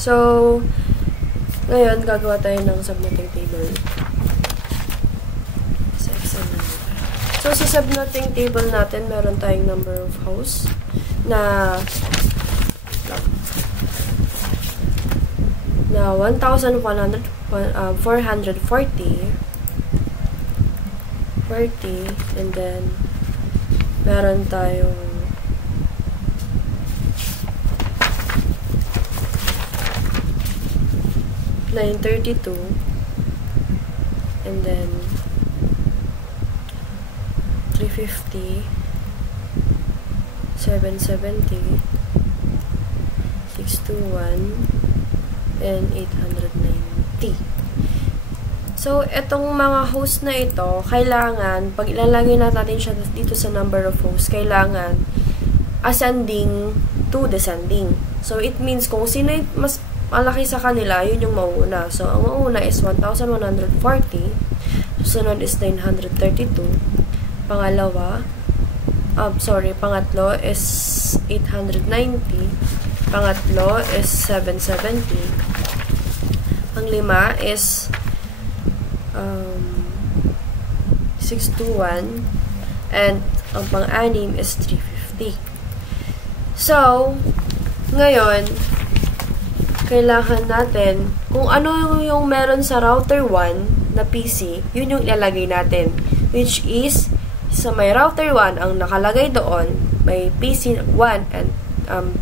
So, ngayon, gagawa tayo ng subnetting table. So, sa subnetting table natin, meron tayong number of hosts na 1,440 and then meron tayong $932 and then 350 770 621 and 890. So, itong mga host na ito, kailangan, pag ilalagay natin siya dito sa number of hosts, kailangan ascending to descending. So, it means kung sino mas malaki sa kanila, yun yung mauuna. So, ang mauuna is 1,140. Sunod is 932. Pangatlo is 890. Pangatlo is 770. Panglima is 621. And ang pang-anim is 350. So, ngayon, kailangan natin, kung ano yung meron sa router 1 na PC, yun yung ilalagay natin. Which is, sa may router 1, ang nakalagay doon, may PC1 and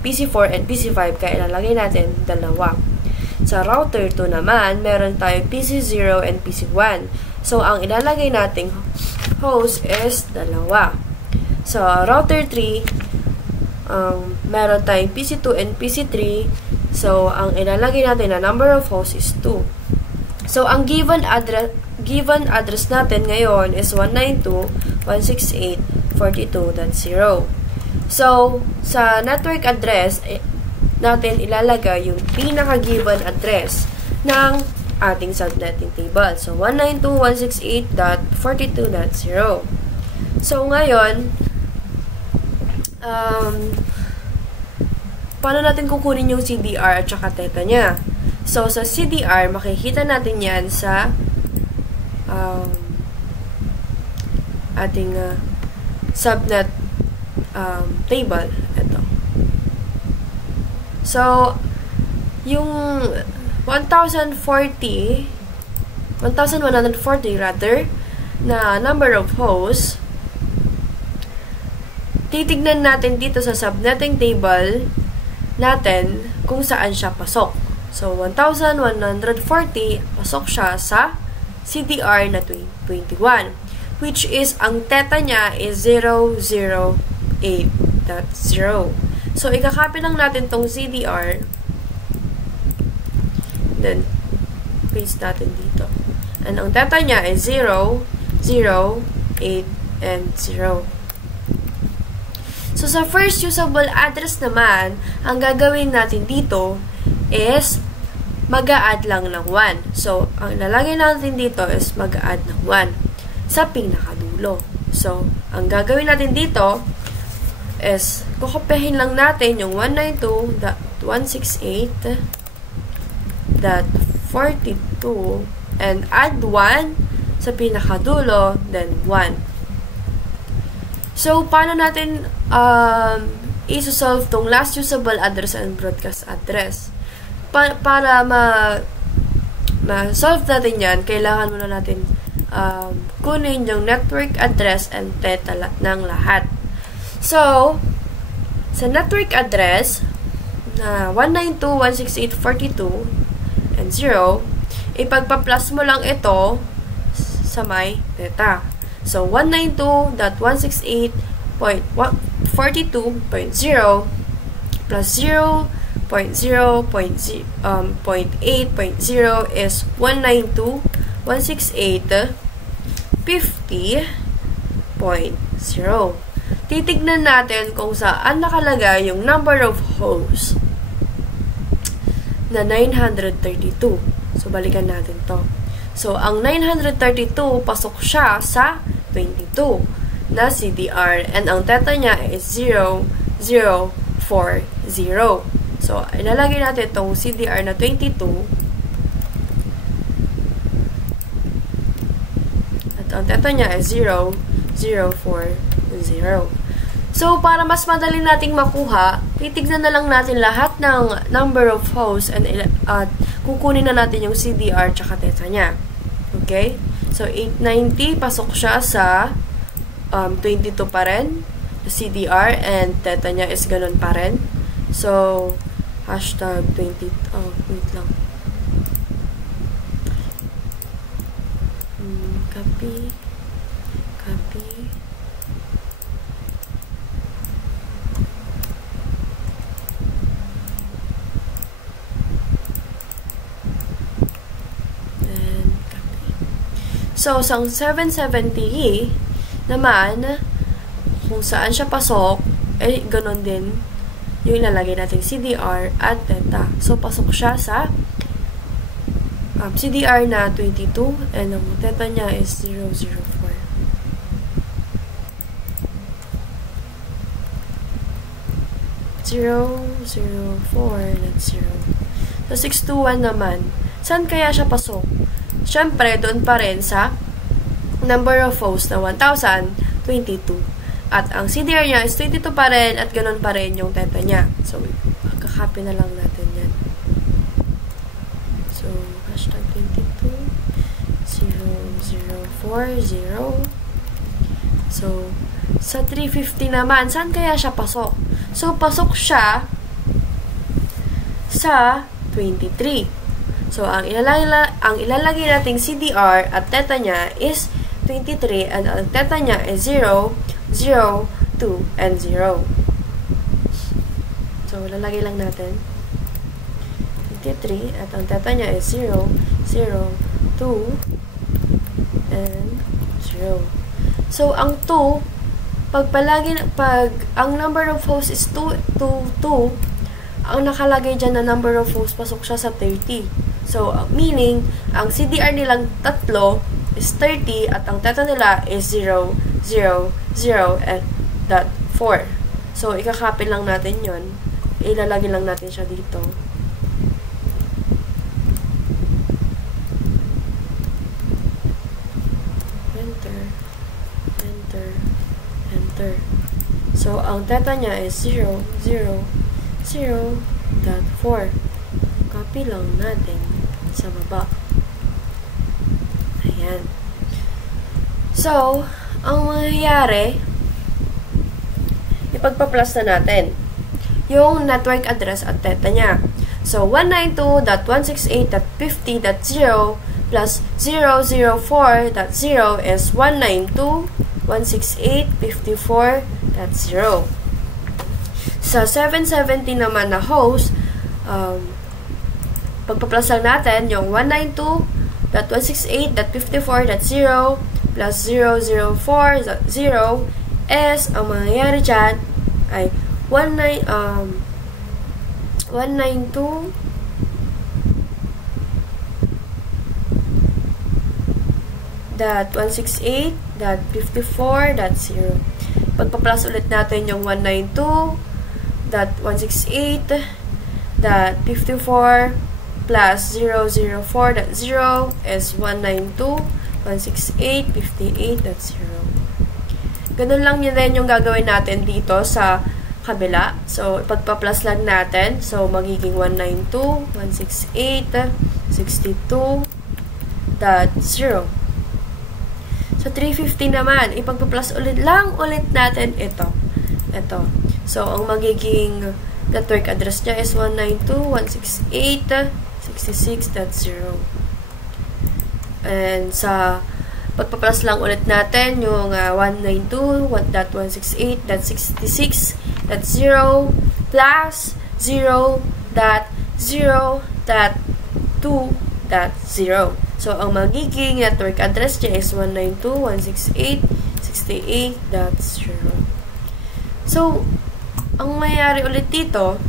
PC4 and PC5, kaya ilalagay natin dalawa. Sa router 2 naman, meron tayo PC0 and PC1. So, ang ilalagay nating host is dalawa. Sa router 3, meron tayong PC2 and PC3. So, ang ilalagay natin na number of hosts is 2. So, ang given address natin ngayon is 192.168.42.0. So, sa network address, natin ilalagay yung pinaka-given address ng ating subnetting table. So, 192.168.42.0. So, ngayon, paano natin kukunin yung CDR at saka theta niya? So, sa CDR, makikita natin yan sa ating subnet table. Ito. So, yung 1,140 rather, na number of hosts, titignan natin dito sa subnetting table natin kung saan siya pasok. So, 1,140 pasok siya sa CDR na 21, which is, ang theta niya is 008.0. So, ikakopy lang natin tong CDR. Then, paste natin dito. And ang theta niya is 0, 0, 8, and 0. So, sa first usable address naman, ang gagawin natin dito is mag-a-add lang ng 1. So, ang lalagay natin dito is mag-a-add ng 1 sa pinakadulo. So, ang gagawin natin dito is kukopyahin lang natin yung 192.168.42 and add 1 sa pinakadulo, then 1. So, paano natin isosolve tong last usable address and broadcast address? Para ma-solve natin yan, kailangan muna natin kunin yung network address and theta ng lahat. So, sa network address na 192.168.42 and 0, ipagpa-plus mo lang ito sa may theta. So, 192.168.42.0 plus 0.0.8.0 is 192.168.50.0. Titignan natin kung saan nakalagay yung number of hosts na 932. So, balikan natin to. So, ang 932, pasok siya sa 22 na CDR. And ang theta niya is 0.040. So, So, ilalagay natin itong CDR na 22. At ang teta niya ay 0, 0, 4, 0. So, para mas madali nating makuha, titignan na lang natin lahat ng number of hosts at kukunin na natin yung CDR tsaka teta niya. Okay? So, 890, pasok siya sa 22 pa rin, CDR, and teta niya is ganun pa rin. So, hashtag 20, wait lang. Copy. So, sa 770 naman, kung saan siya pasok, ganun din yung ilalagay natin CDR at teta. So, pasok siya sa CDR na 22 and ang teta niya is 004. 004, that's 0. So, 621 naman. Saan kaya siya pasok? Siyempre, doon pa rin sa number of hosts na 1,022. At ang CDR niya is 22 pa rin at ganun pa rin yung teta niya. So, kakopy na lang natin yan. So, hashtag 22, 0040. So, sa 350 naman, saan kaya siya pasok? So, pasok siya sa 23. So, ang ilalagay nating CDR at teta niya is 23 and ang teta niya is 0, 0, 2, and 0. So, ilalagay lang natin 23 at ang teta niya is 0, 0, 2, and 0. So, ang 2, pag ang number of hosts is 2, 2, 2, ang nakalagay dyan na number of hosts, pasok siya sa 30. So, meaning, ang CDR nilang tatlo is 30 at ang teta nila is 0, 0, 0, and dot 4. So, ikakopy lang natin yon. Ilalagay lang natin siya dito. Enter, enter, enter. So, ang teta niya is 0, 0, 0, dot 4. Copy lang natin sa baba. Ayan. So, ang mangyayari, ipagpa-plus na natin yung network address at teta niya. So, 192.168.50.0 plus 004.0 is 192.168.54.0. Sa 770 naman na host, pagpa-plus lang natin yung 192.168.54.0 plus 004.0 is, ang mangyayari dyan ay 192.168.54.0. Pagpa-plus ulit natin yung 192.168.54 plus 004.0 is 192.168.58.0. Ganun lang yun rin yung gagawin natin dito sa kabila. So, pagpa-plus lang natin. So, magiging 192.168.62.0. Sa 350 naman, ipagpa-plus ulit natin ito. Ito. So, ang magiging network address niya is 192.168.66.0. And sa pagpa-plus lang ulit natin yung 192.168.66.0 plus 0.0.2.0. So, ang magiging network address niya is 192.168.68.0. So, ang mayayari ulit dito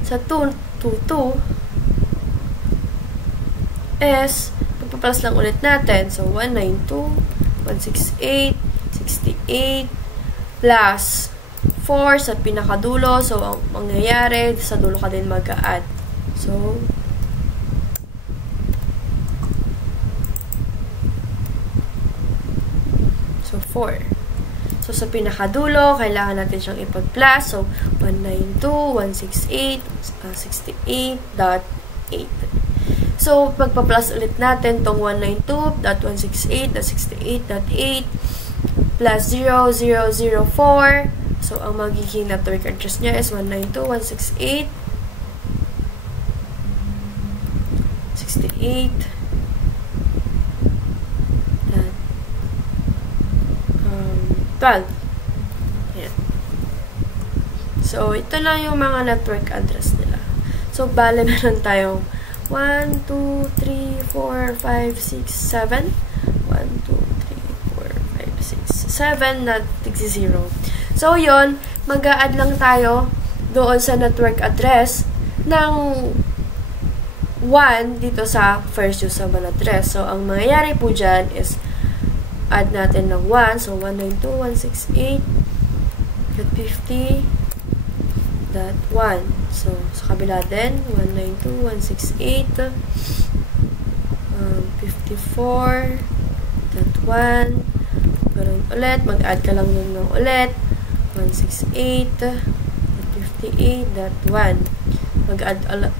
sa 222 is pagpa-plus lang ulit natin. So, 192.168.68 plus 4 sa pinakadulo. So, ang mangyayari, sa dulo ka din mag-add. So, 4. So, sa pinakadulo, kailangan natin siyang ipag-plus. So, 192.168.68.8. So, pagpa-plus ulit natin tong 192.168.68.8 plus 0.004. So, ang magiging network address niya is 192.168.68. 12. Ayan. So, ito lang yung mga network address nila. So, bale na lang tayong 1, 2, 3, 4, 5, 6, 7. 1, 2, 3, 4, 5, 6, 7 na tig-0. So, yun, mag-a-add lang tayo doon sa network address ng 1 dito sa first usable address. So, ang mangyayari po dyan is add natin ng 1. So, 192.168.50.1. So, sa kabila din, 192.168.54.1. Ganun ulit. Mag-add ka lang nun ng ulit. 168.58.1.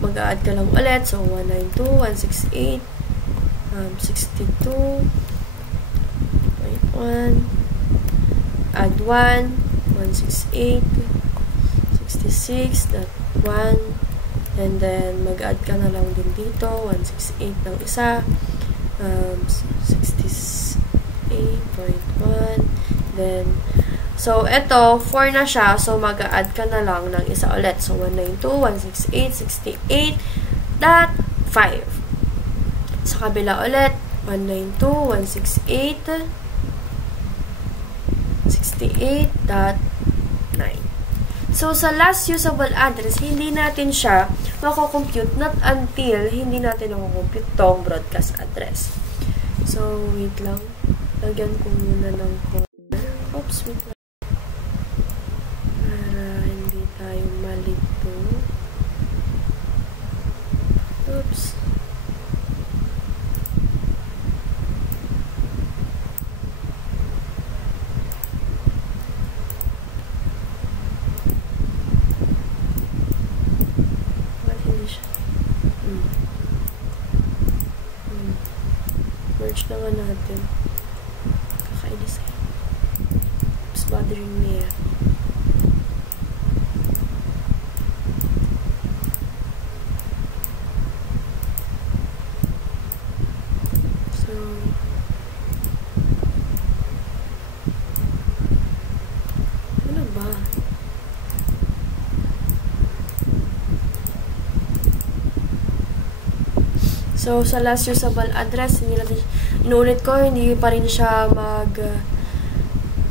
Mag-add ka lang ulit. So, 192.168.62. 1, add 1, 168, 66.1, and then mag-add ka na lang din dito, 168 ng isa, 68.1, then, so, eto, 4 na siya, so mag-add ka na lang ng isa ulit, so 192.168.68.5. Sa kabila ulit, 192.168.68.9. So, sa last usable address, hindi natin siya mako-compute not until hindi natin mako-compute tong broadcast address. So, wait lang. Lagyan ko muna ng corner. Oops, wait lang. Para hindi tayo malito. Oops. Merge na nga natin. Kakainis eh. It's bothering me eh. So, ano ba? So, sa last usable address, hindi natin, inuulit ko, hindi pa rin siya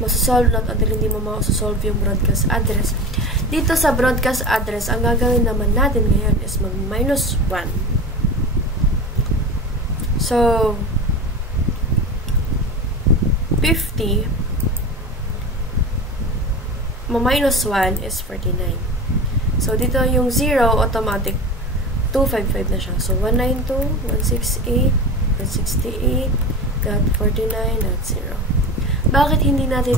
masasolve, not until hindi mo masasolve yung broadcast address. Dito sa broadcast address, ang gagawin naman natin ngayon is mag-minus 1. So, 50 ma-minus 1 is 49. So, dito yung 0, automatic 255 na siya. So, 192.168.68.49.0. Bakit hindi natin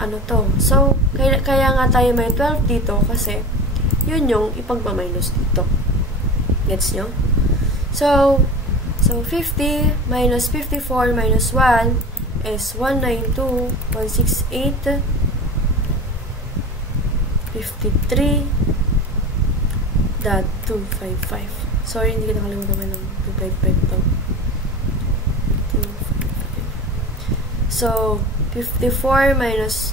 ano to? So, kaya nga tayo may 12 dito kasi yun yung ipagmaminus dito. Gets nyo? So 50 minus 54 minus 1 is 192.168.53.255. Sorry, hindi ko nakalimutan ng 255 to. 255. So, 54 minus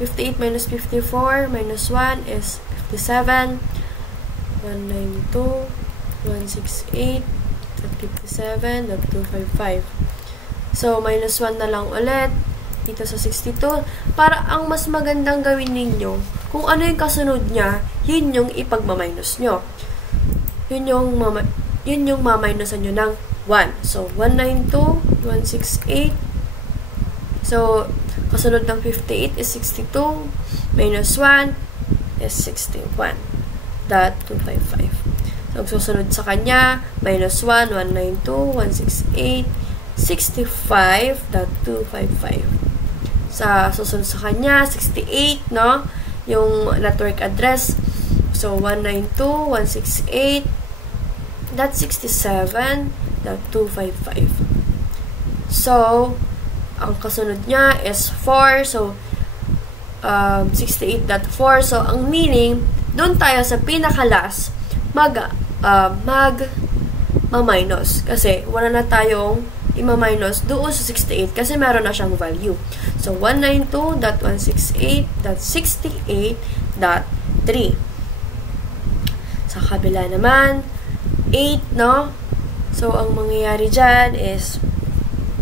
58 minus 54 minus 1 is 57. 192.168.57.255. So, minus 1 na lang ulit dito sa 62. Para ang mas magandang gawin ninyo, kung ano yung kasunod niya, yun yung ipagmaminus nyo. Yun yung maminusan nyo ng 1. So, 192.168. So, Kasunod ng 58 is 62. Minus 1 is 61.255. So, ang susunod sa kanya, minus 1, 192, 168, 65.255. Sa susunod sa kanya, 68, no? Yung network address. So, 192.168.67.255. So, ang kasunod niya is 4. So, 68.4. So, ang meaning, doon tayo sa pinakalas, ma-minus. Kasi, wala na tayong ima-minus doon sa 68 kasi meron na siyang value. So, 192.168.68.3. Sa kabila naman, 8, no? So, ang mangyayari dyan is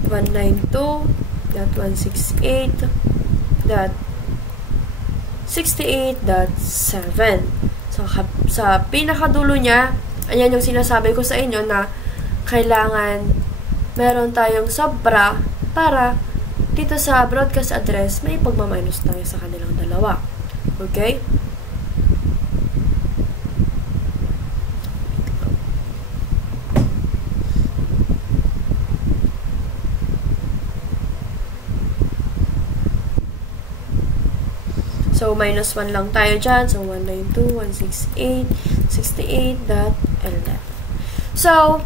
192.168.68.7. So, sa pinakadulo niya, ayan yung sinasabi ko sa inyo na kailangan meron tayong sobra para dito sa broadcast address, may pagmaminus tayo sa kanilang dalawa. Okay? So, minus 1 lang tayo dyan. So, 192.168.68.11. So,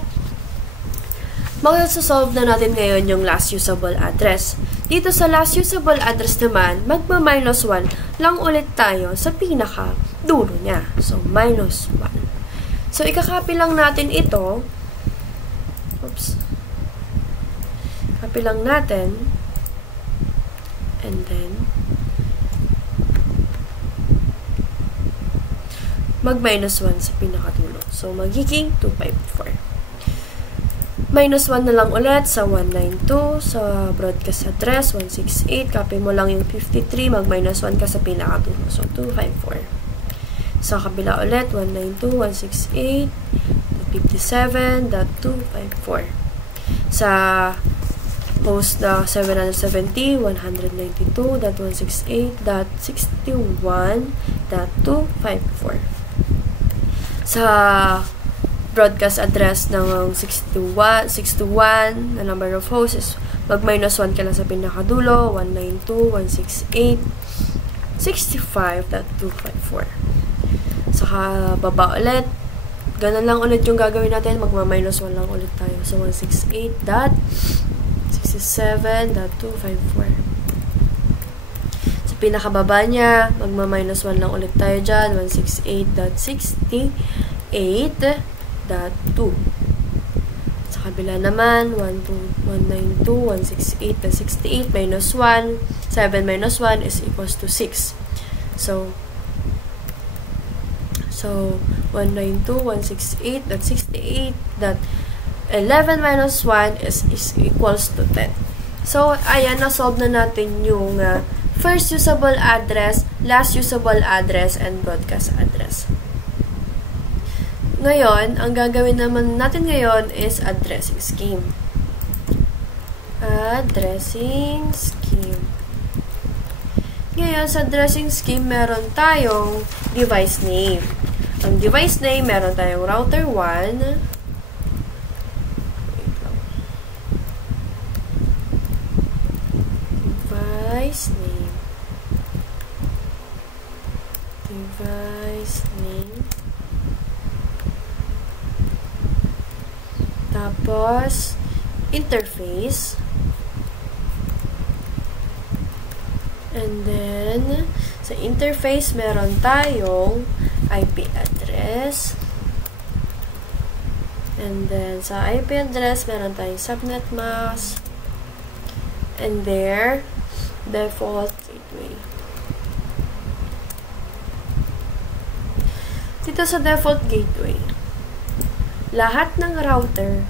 mag-solve na natin ngayon yung last usable address. Dito sa last usable address naman, magma-minus 1 lang ulit tayo sa pinaka-dulo niya. So, minus 1. So, ikakopy lang natin ito. Oops. Copy lang natin. And then, mag-minus 1 sa pinakadulo. So, magiging 254. Minus 1 na lang ulit sa 192 sa broadcast address, 168. Copy mo lang yung 53, mag-minus 1 ka sa pinakadulo. So, 254. Sa kabila ulit, 192.168.57.254. Sa host na 770, 192.168.61.254. Sa broadcast address ng 61 na number of hosts is mag-minus 1 ka lang sa pinakadulo, 192.168.65.254. Saka baba ulit, ganun lang ulit yung gagawin natin, magma-minus 1 lang ulit tayo. So, 168.67.254. Sa pinakababa niya, magma-minus 1 lang ulit tayo dyan, 168.68.2. Sa kabila naman, 192.168.68 minus 1. 7 minus 1 is equals to 6. So 192.168.68.11 minus 1 is equals to 10. So, ayan, na-solve na natin yung first usable address, last usable address, and broadcast address. Ngayon, ang gagawin naman natin ngayon is addressing scheme. Addressing scheme. Ngayon, sa addressing scheme, meron tayong device name. Ang device name, meron tayong router 1. Device name. Device name. Tapos, interface. And then, sa interface, meron tayong IP address. And then, sa IP address, meron tayong subnet mask. And there, default gateway. Dito sa default gateway, lahat ng router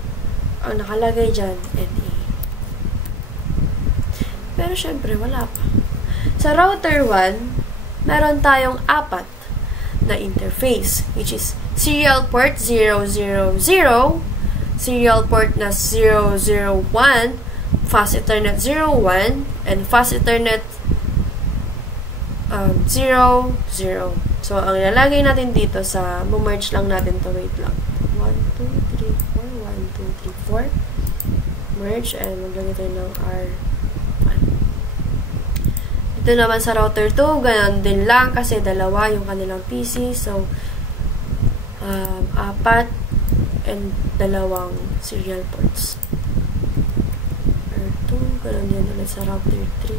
ang nakalagay dyan, NA. Pero syempre, wala pa. Sa router 1, meron tayong 4 na interface, which is serial port 000, serial port na 001, Fast Ethernet 01 and Fast Ethernet 0, 0. So, ang ilalagay natin dito sa, merge lang natin to, wait lang. 1, 2, 3, 4, 1, 2, 3, 4. Merge, and maglagay tayo ng R1. Ito naman sa router 2, ganun din lang, kasi dalawa yung kanilang PC. So, 4 and dalawang serial ports. R2, ganun din ulit sa router 3.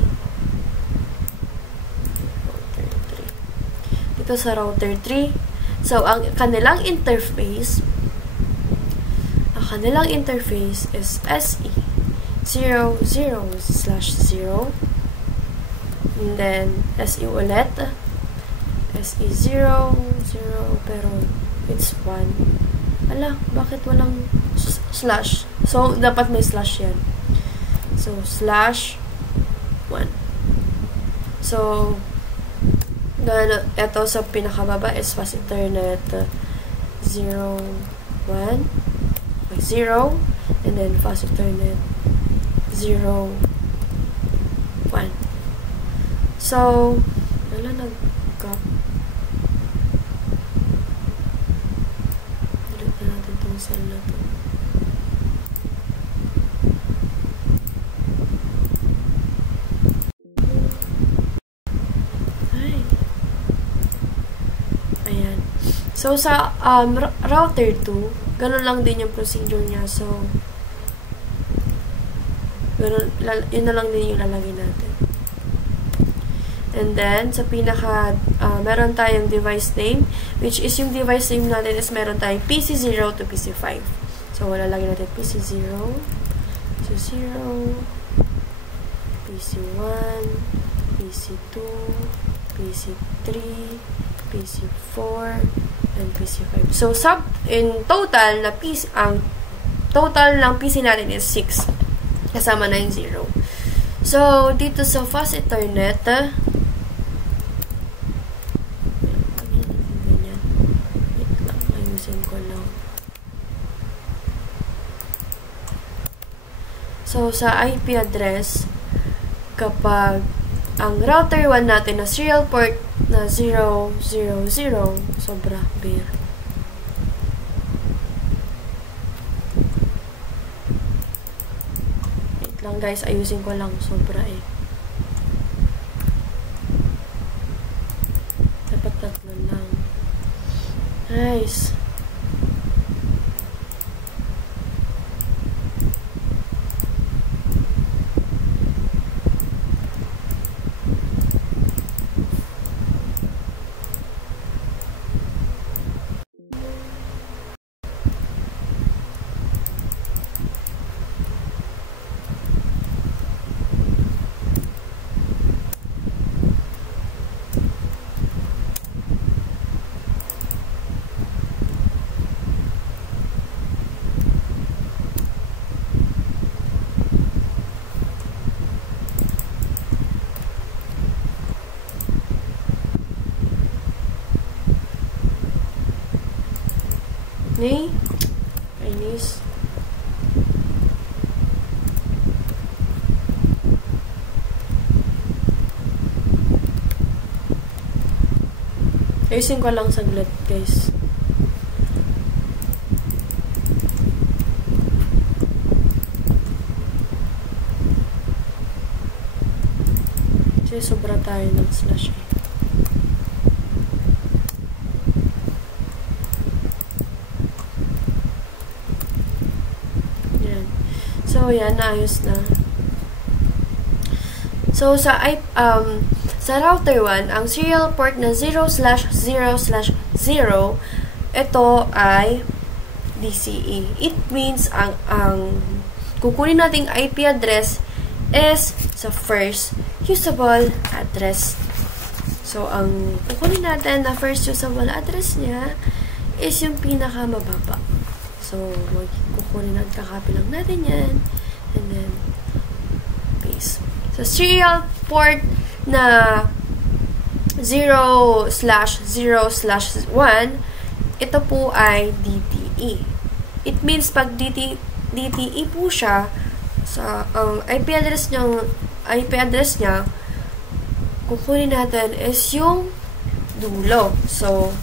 Ito sa router 3. So, ang kanilang interface is SE 00/0 and then SE ulit SE 0, 0 pero it's 1. Ala, bakit walang slash? So, dapat may slash yan. So, slash 1. So, ito sa pinakababa is Fast Ethernet 0, 1, 0, and then Fast Ethernet 0, 1. So, wala nag-gap. Delete na natin itong cell na ito. So, sa router 2, ganun lang din yung procedure niya. So, ganun, yun na lang din yung lalagay natin. And then, sa pinaka, meron tayong device name, which is yung device name natin is meron tayong PC0 to PC5. So, lalagay natin PC0, PC0, PC1, PC2, PC3, PC4, and PC5. So, in total, ang total ng PC natin is 6. Kasama na yung 0. So, dito sa Fast Ethernet, wait lang, ayusin ko lang. So, sa IP address, kapag ang router 1 natin na serial port na 0, 0, 0, sobra, bare. Wait lang guys, ayusin ko lang, sobra eh. Dapat 3 lang. Nice. Ni? Chinese. Ayusin ko lang saglit, guys. Kasi sobra tayo ng slash eh. So, yan, naayos na. So, sa router 1, ang serial port na 0/0/0, ito ay DCE. It means, ang kukunin nating IP address is sa first usable address. So, ang kukunin natin na first usable address niya is yung pinakamababa. So, kukunin natin, kakopy lang natin yan. And then, paste. So, serial port na 0/0/1, ito po ay DTE. It means, pag DTE po siya, ang IP address niya, kukunin natin is yung dulo. So,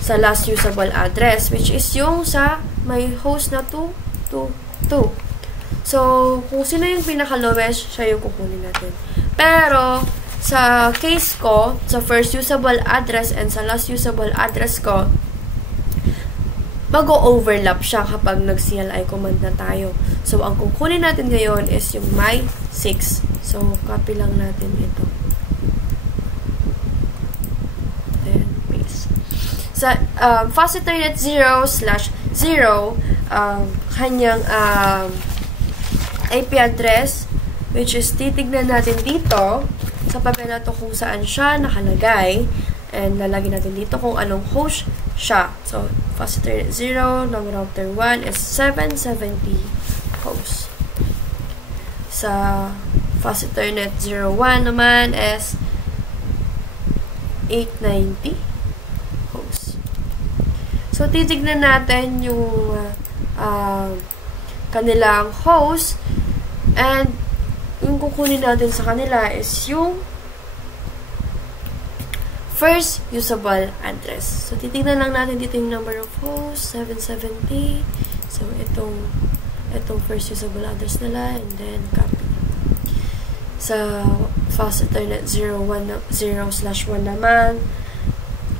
sa last usable address, which is yung sa may host na 222. So, kung sino yung pinaka-lowest, siya yung kukunin natin. Pero, sa case ko, sa first usable address and sa last usable address ko, mag-o-overlap siya kapag nag-CLI command na tayo. So, ang kukunin natin ngayon is yung my 6. So, copy lang natin ito. Then, paste. Sa fast Ethernet 0/0, kanyang IP address, which is titignan natin dito sa papel na to kung saan siya nakalagay. And lalagyan natin dito kung anong host siya. So, fast Ethernet 0, ng router 1 is 770 host. Sa fast Ethernet 01 naman is 890 host. So, titignan natin yung kanilang host, and yung kukunin natin sa kanila is yung first usable address. So, titignan lang natin dito yung number of hosts, 770. So, itong first usable address nila, and then copy. Sa fast Ethernet 0/1 naman,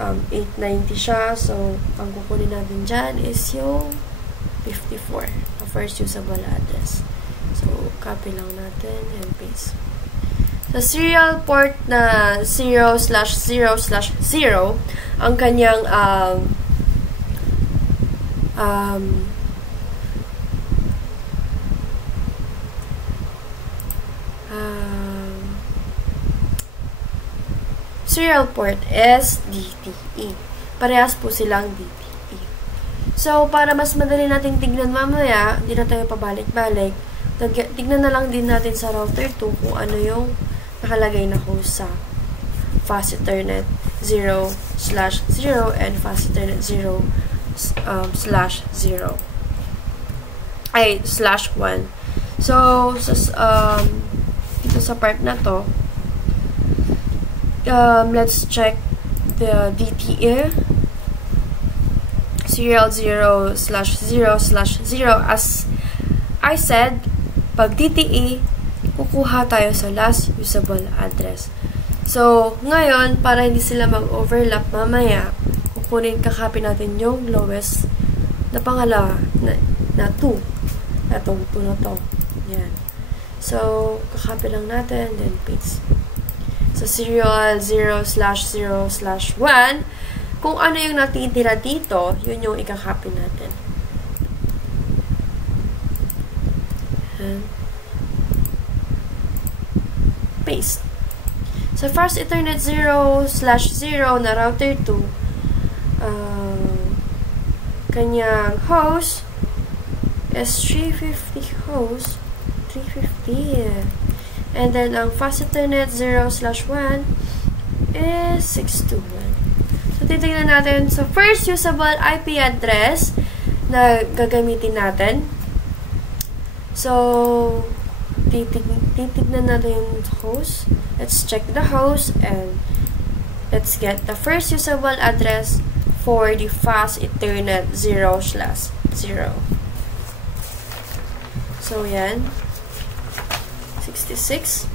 890 siya. So, ang kukunin natin dyan is yung 54, the first usable address. So, copy lang natin and paste. Sa serial port na 0/0/0, ang kanyang serial port is DTE. Parehas po silang DTE. So, para mas madali nating tignan mamaya, hindi na tayo pabalik-balik, tignan na lang din natin sa router 2 kung ano yung nakalagay na host sa fast Ethernet 0/0 and fast Ethernet 0/0 ay /1. So, dito sa part na to, let's check the DTE serial 0/0/0. As I said, pag DTE, kukuha tayo sa last usable address. So, ngayon, para hindi sila mag-overlap mamaya, kakopy natin yung lowest na pangalawa na 2. Itong 2 na to. Yan. So, kakopy lang natin, then paste. Sa serial 0/0/1, kung ano yung natitira dito, yun yung ikakopy natin. Paste. Sa fast Ethernet 0/0 na router 2, kanyang host is 350 host. 350. And then, ang fast Ethernet 0/1 is 621. So, titignan natin sa first usable IP address na gagamitin natin. So, titignan natin yung host. Let's check the host and let's get the first usable address for the fast Ethernet 0/0. So, yan. 66,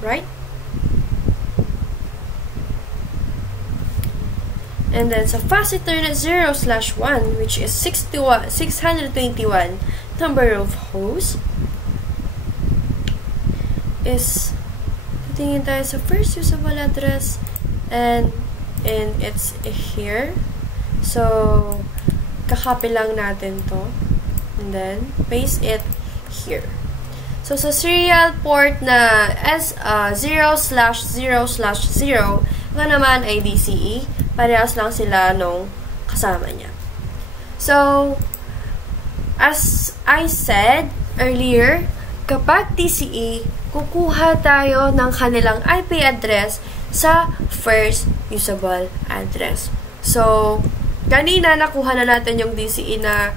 right? And then, sa fast Ethernet 0/1, which is 621 number of hosts, is titingin tayo sa first usable address, and it's here. So, kakopy lang natin to, and then paste it here. So, sa serial port na 0/0/0, nga naman ay DCE, parehas lang sila nung kasama niya. So, as I said earlier, kapag DCE, kukuha tayo ng kanilang IP address sa first usable address. So, kanina nakuha na natin yung DCE na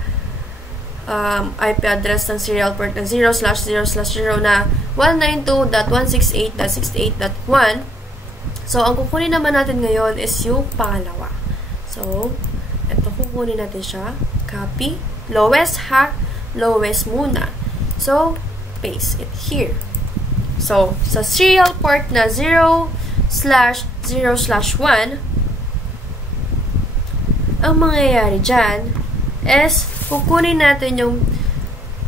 IP address ng serial port na 0/0/0 na 192.168.68.1. So, ang kukunin naman natin ngayon is yung pangalawa. So, ito kukunin natin siya. Copy. Lowest ha. Lowest muna. So, paste it here. So, sa serial port na 0/0/1, ang mangyayari dyan is kukunin natin yung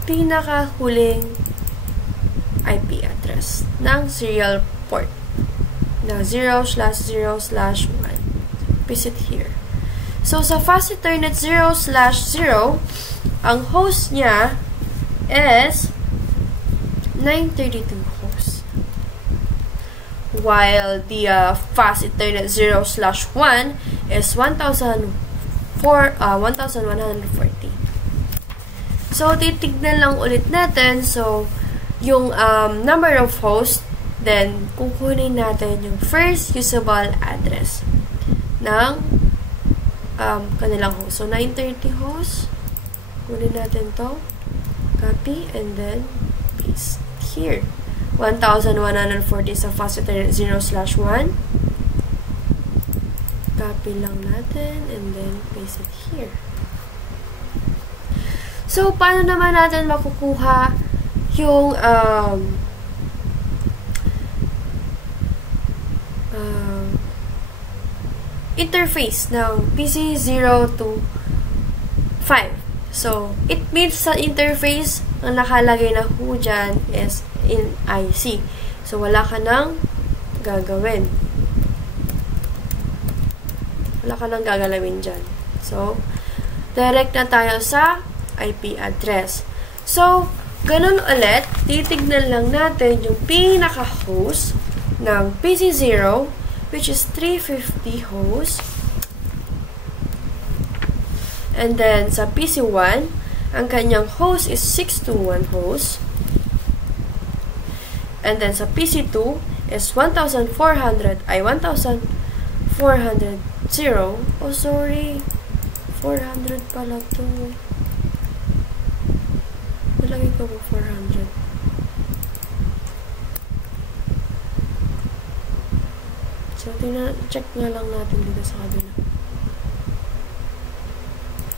pinakahuling IP address ng serial port na 0/0/1. Paste it here. So, sa Fast Ethernet 0/0, ang host niya is 932 hosts. While the Fast Ethernet 0/1 is 1,140. So, titignan lang ulit natin. So, yung number of hosts, then, kukunin natin yung first usable address ng kanilang host. So, 930 hosts. Kunin natin to. Copy, and then paste here. 1,140 sa Fast Ethernet 0/1. Copy lang natin, and then paste it here. So, paano naman natin makukuha yung interface ng PC0 to 5. So, it means sa interface, ang nakalagay na ho dyan is in IC. So, wala ka nang gagawin. Wala ka nang gagalawin dyan. So, direct na tayo sa IP address. So, ganun ulit, titignan lang natin yung pinaka-host ng PC0, which is 350 hosts. And then, sa PC1, ang kanyang host is 621 hosts. And then, sa PC2 is 1,400, 1,400. Oh, sorry. 400 pala to. Nalagay ko po 400. So, check nga lang natin dito sa kabila.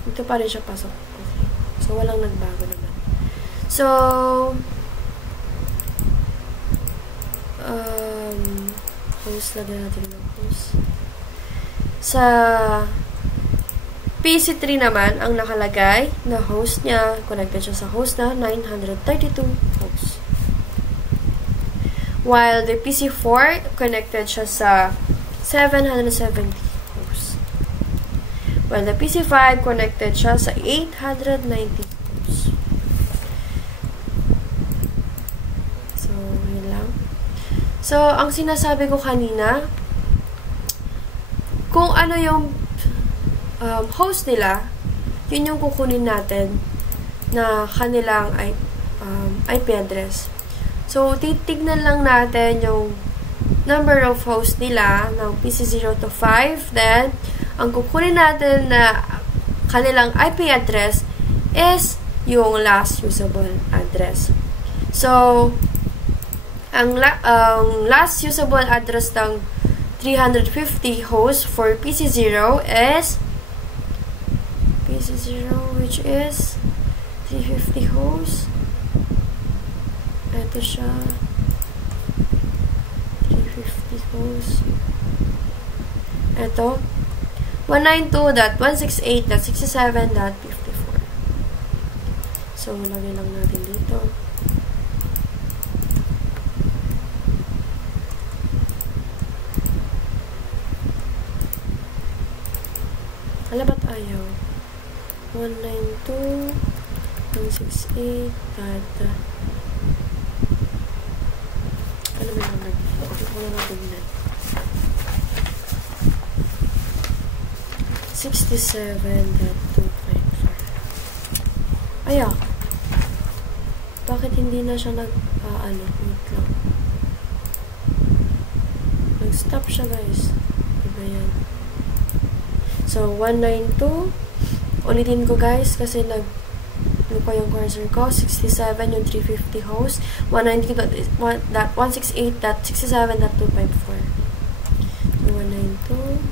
Ito pa rin siya pasok. Okay. So, walang nagbago naman. So, host, lagyan natin ng host. Sa PC3 naman, ang nakalagay na host niya, connected siya sa host na 932 hosts. While the PC4, connected siya sa 770 hosts. While the PC5, connected siya sa 890 hosts. So, yun lang. So, ang sinasabi ko kanina, kung ano yung host nila, yun yung kukunin natin na kanilang IP address. So, titignan lang natin yung number of hosts nila ng PC0 to 5. Then, ang kukunin natin na kanilang IP address is yung last usable address. So, ang last usable address ng 350 hosts for PC0 is PC0, which is 350 hosts. Ito siya. 350 hosts. Ito. 192.168.67.54. So, lagay lang natin dito. Ala, ba't ayaw? 192.168. Ano ba yung nag-okay ko na natin 67.254. Ayaw. Bakit hindi na siya wait lang. Nag-stop siya, guys. Diba yan? So, 192. Ulitin ko, guys, kasi Ano pa yung cursor ko? 67 yung 350 host. 192.168.67.254. So, 192.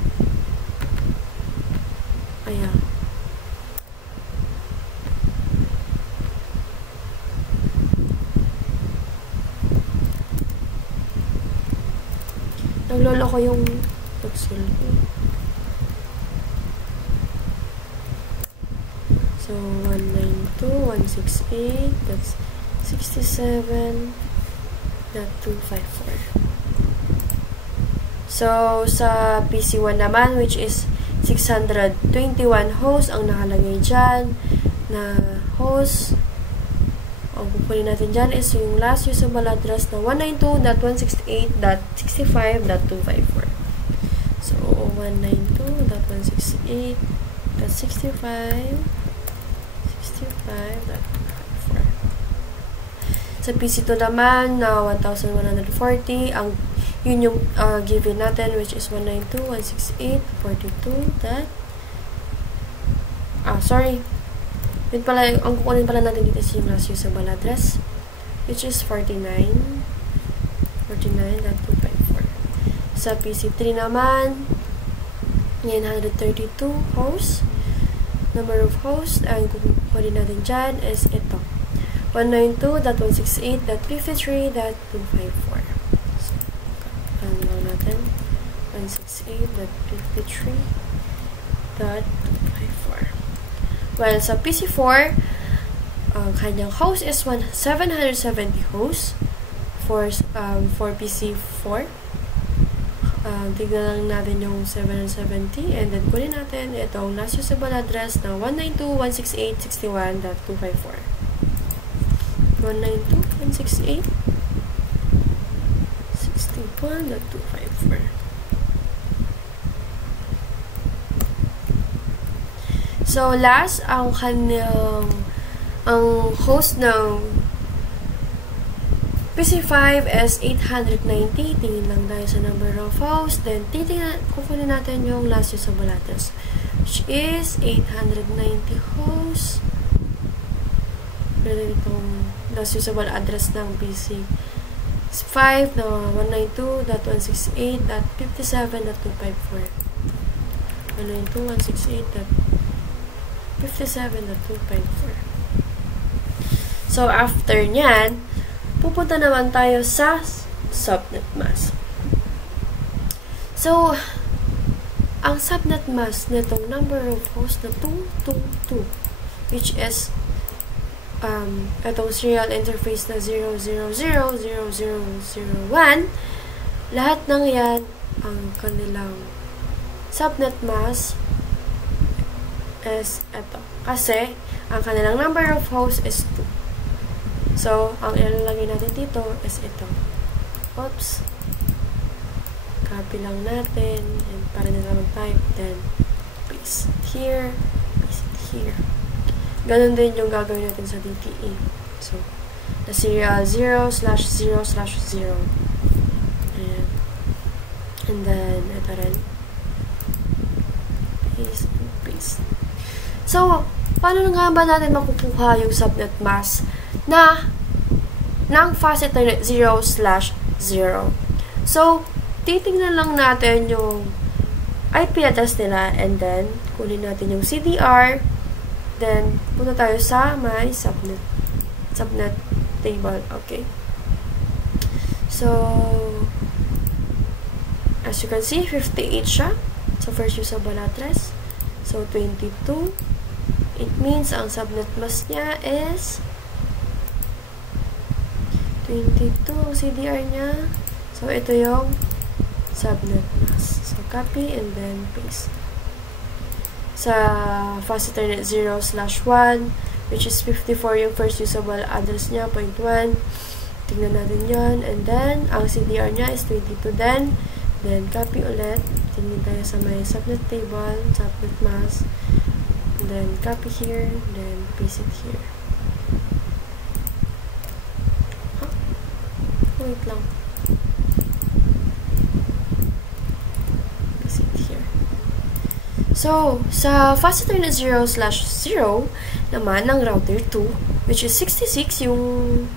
Ayan. Naglolo ko yung pixel ko. So, 192.168, that's 67.254. So, sa PC1 naman, which is 621 host ang nakalagay dyan na host. Ang kukunin natin dyan is yung last usable address na 192.168.65.254. So, 192.168.65.254. Sa PC2 naman, na 1,140, yun yung given natin, which is 192.168.42. Sorry. Yun pala, ang kukunin pala natin dito is yung last usable address, which is 49.254. Sa PC3 naman, 932 hosts. Number of hosts, ang kukunin natin dyan is ito. 192.168.53.254. So, ano lang natin? 168.53.254. Well, sa PC4, ang kanyang host is 770 hosts for PC4. Tignan lang natin yung 770 and then kunin natin itong last usable address na 192.168.61.254. 192.168.61.254. So, last, ang host ng PC5 is 890. Tingin lang tayo sa number of hosts. Then, kukunin natin yung last usable address, which is 890 hosts. Pwede itong last usable address ng PC5 na 192.168.57.254. 192.168.57.254. So, after nyan, pupunta naman tayo sa subnet mask. So, ang subnet mask nitong number of hosts na 222, which is itong serial interface na 0000001, lahat ng yan ang kanilang subnet mask is ito. Kasi, ang kanilang number of hosts is 2. So, ang ilalagay natin dito is ito. Oops. Copy lang natin. And para na lang type. Then, paste it here. Paste it here. Ganon din yung gagawin natin sa DTE. So, the serial 0/0/0. Ayan. And then, ito rin. Paste and paste. So, paano nga ba natin makukuha yung subnet mask ng fast Ethernet 0/0? So, titingnan lang natin yung IP address nila and then, kunin natin yung CDR. Then, punta tayo sa my subnet table. Okay. So, as you can see, 58 siya. So, first usable address. So, 22. It means ang subnet mask niya is 22 ang CDR niya. So, ito yung subnet mask. So, copy and then paste. Sa fast Ethernet 0/1, which is 54 yung first usable address niya, 0.1. Tingnan natin yan. And then, ang CDR niya is 22 din. Then, copy ulit. Tingnan tayo sa may subnet table, subnet mask. And then, copy here. Then, paste it here. Huh? Wait lang. Paste it here. So, sa fast Ethernet 0/0 naman ng router 2, which is 66 yung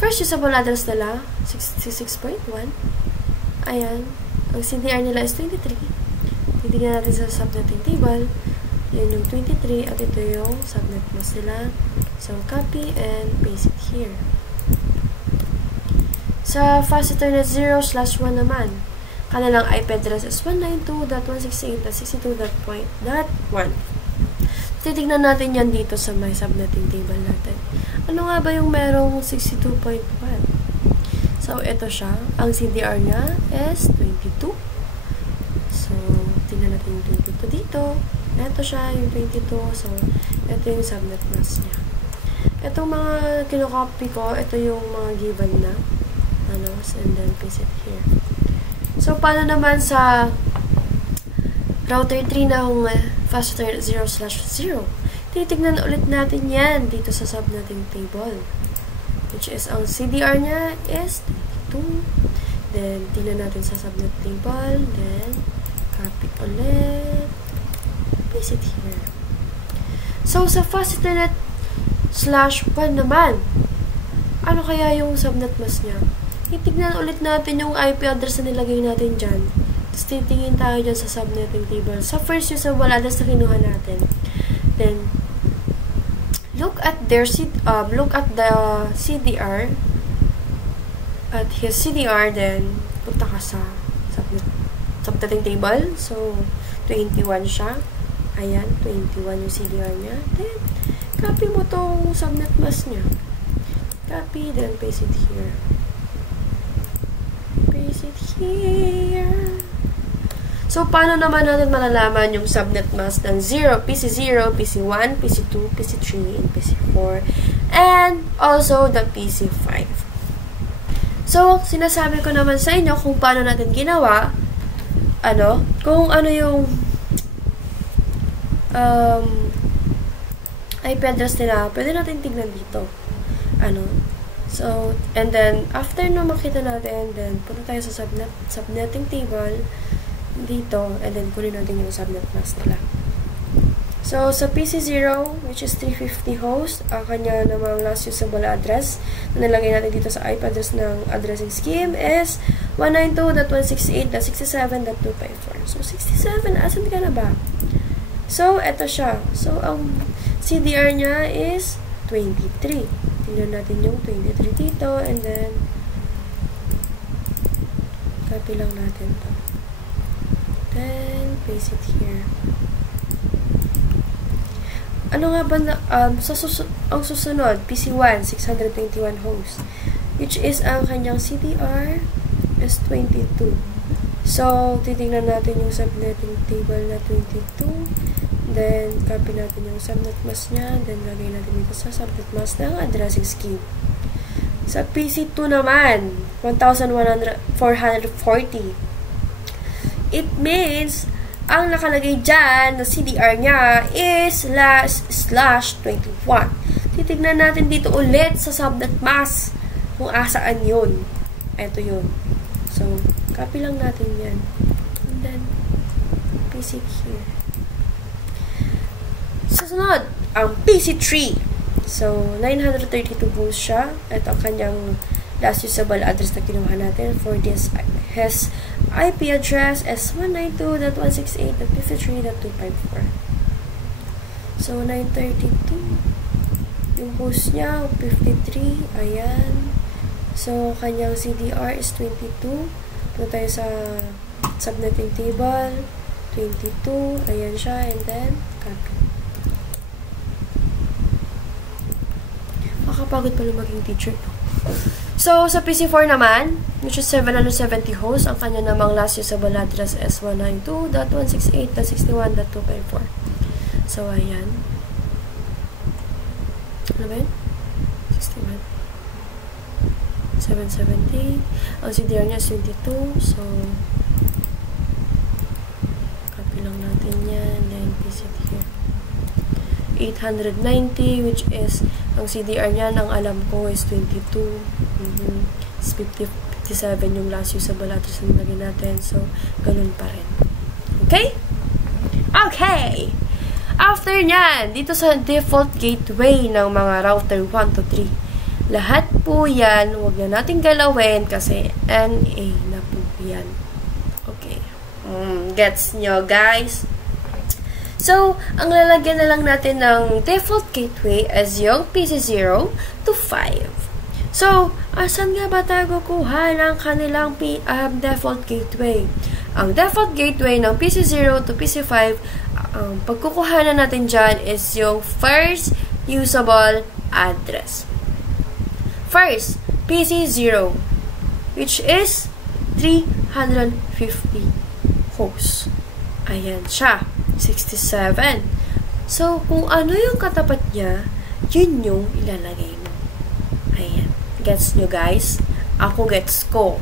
first usable address nila, 66.1. Ayan. Ang CDR nila is 23. Titignan natin sa subnetting table. Yan yung 23 at ito yung subnet mask nila. So, copy and paste it here. Sa fast Ethernet 0/1 naman, kanilang IP address is 192.168.62.1. Titignan natin yan dito sa may subnetting table natin. Ano nga ba yung merong 62.1? So, ito siya. Ang CDR niya is 22. So, tingnan natin yung 22 dito. Ito siya, yung 22. So, ito yung subnet mask niya. Itong mga kinokopy ko, ito yung mga given na. Ano, and then paste it here. So, paano naman sa router 3 na yung fast Ethernet 0/0? Titignan ulit natin yan dito sa subnetting table. Which is, ang CDR niya is 22. Then, tingnan natin sa subnet table. Then, copy ulit. Paste it here. So, sa fast Ethernet 1/1 naman, ano kaya yung subnet mask niya? Titignan ulit natin yung IP address na nilagay natin dyan. Tapos, titingin tayo dyan sa subnetting table. Sa first usable address na kinuha natin. Then, look at the CDR. At his CDR, then, punta ka sa subnetting table. So, 21 siya. Ayan, 21 yung CDR niya. Then, copy mo tong subnet mask niya. Copy, then paste it here. Paste it here. So, paano naman natin malalaman yung subnet mask ng PC0, PC1, PC2, PC3, and PC4, and also the PC5. So, sinasabi ko naman sa inyo kung paano natin ginawa, kung ano yung IP address nila, pwede natin tignan dito. So, and then, after na makita natin, then, punta tayo sa subnetting table, dito, and then kunin natin yung subnet mask nila. So, sa PC0, which is 350 host, ang kanya namang last usable address na nalagay natin dito sa IP address ng addressing scheme is 192.168.67.254. So, 67, asan ka na ba? So, eto siya. So, ang CDR niya is 23. Tingnan natin yung 23 dito, and then copy lang natin to. Then, paste it here. Ano nga ba na, ang susunod, PC1, 621 host, which is ang kanyang CDR is 22. So, titingnan natin yung subnetting table na 22. Then, copy natin yung subnet mask niya. Then, lagay natin dito sa subnet mask ng addressing scheme. Sa PC2 naman, 1,440. It means, ang nakalagay dyan na CDR niya is /21. Titignan natin dito ulit sa subnet mask kung asaan yun. Ito yun. So, copy lang natin yan. And then, paste it here. Susunod, ang PC3. So, 932 hosts siya. Ito ang kanyang last usable address na kinuha natin for this. His IP address is 192.168.53.254. So, 932. Yung host niya, 53. Ayan. So, kanyang CDR is 22. Punta tayo sa subnetting table. 22. Ayan siya. And then, copy. Makapagod pala maging teacher to. So, sa PC4 naman, which is 770 hosts, ang kanya namang last usable address is 192.168.61.254. So, ayan. Ano ba yun? 61. 770. Ang CDR niya is 22. So, copy lang natin yan. Then, paste it here. 890, which is, ang CDR niya, ang alam ko, is 22. It's 57 yung last usable address na nilagay natin. So, ganun pa rin. Okay? Okay! After nyan, dito sa default gateway ng mga router 1 to 3, lahat po yan, huwag na natin galawin kasi NA na po yan. Okay. Gets nyo, guys? So, ang lalagyan na lang natin ng default gateway as yung PC0 to 5. So, asan nga ba tayo kukuha ng kanilang default gateway? Ang default gateway ng PC0 to PC5, ang pagkukuhanan natin dyan is yung first usable address. First, PC0, which is 350 hosts. Ayan siya, 67. So, kung ano yung katapat niya, yun yung ilalagay mo. Ayan. Gets nyo, guys? Ako gets ko.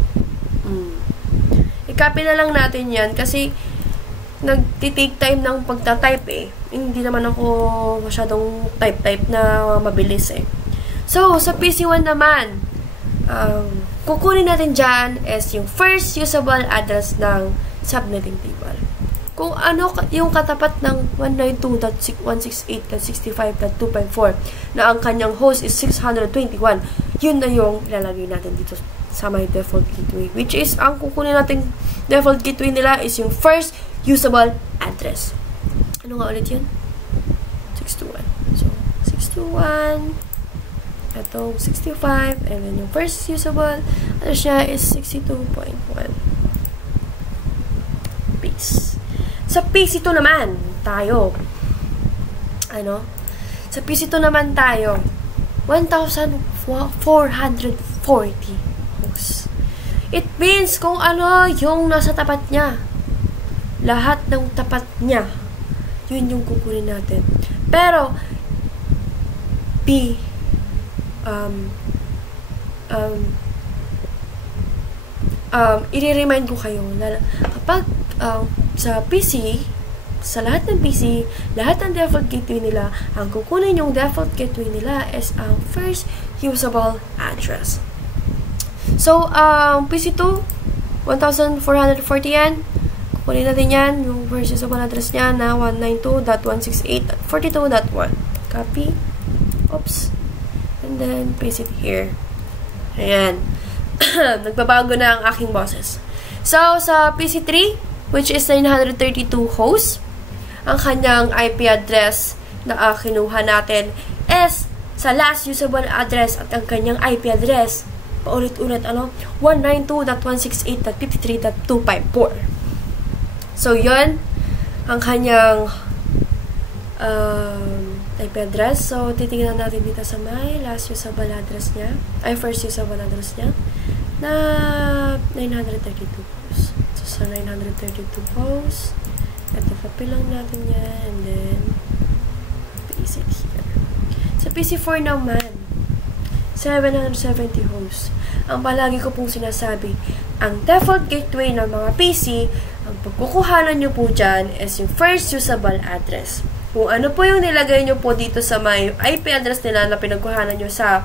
I-copy na lang natin yan kasi nagtitake time ng pagta-type eh. Hindi naman ako masyadong type na mabilis eh. So, sa PC1 naman, kukunin natin dyan is yung first usable address ng subnetting table. Kung ano yung katapat ng 192.168.65.2.4 na ang kanyang host is 621, yun na yung ilalagay natin dito sa my default gateway. Which is, ang kukunin natin default gateway nila is yung first usable address. Ano nga ulit yun? 621. So, 621, itong 65, and then yung first usable address niya is 62.1. Peace. Sa PC2 naman, tayo. Sa PC2 naman tayo, 1,440 hosts. It means kung ano yung nasa tapat niya. Lahat ng tapat niya, yun yung kukunin natin. Pero, i-remind ko kayo na kapag sa PC, sa lahat ng PC, lahat ng default gateway nila, ang kukunin yung default gateway nila is ang first usable address. So, PC2, 1,440 yan. Kukunin natin yan, yung first usable address niya na 192.168.42.1. Copy. Oops. And then, paste it here. Ayan. Nagbabago na ang aking boses. So, sa PC3, which is 932 hosts, ang kanyang IP address na kinuha natin is sa last usable address at ang kanyang IP address, paulit-ulit, 192.168.53.254. So, yun, ang kanyang IP address. So, titingnan natin dito sa my last usable address niya, first usable address niya, na 932 hosts. So, sa 932 hosts, ito, copy lang natin yan, and then, paste it here. Sa PC4 naman, 770 hosts. Ang palagi ko pong sinasabi, ang default gateway ng mga PC, ang pagkukuhanan nyo po dyan is yung first usable address. Kung ano po yung nilagay nyo po dito sa may IP address nila na pinagkuhanan nyo sa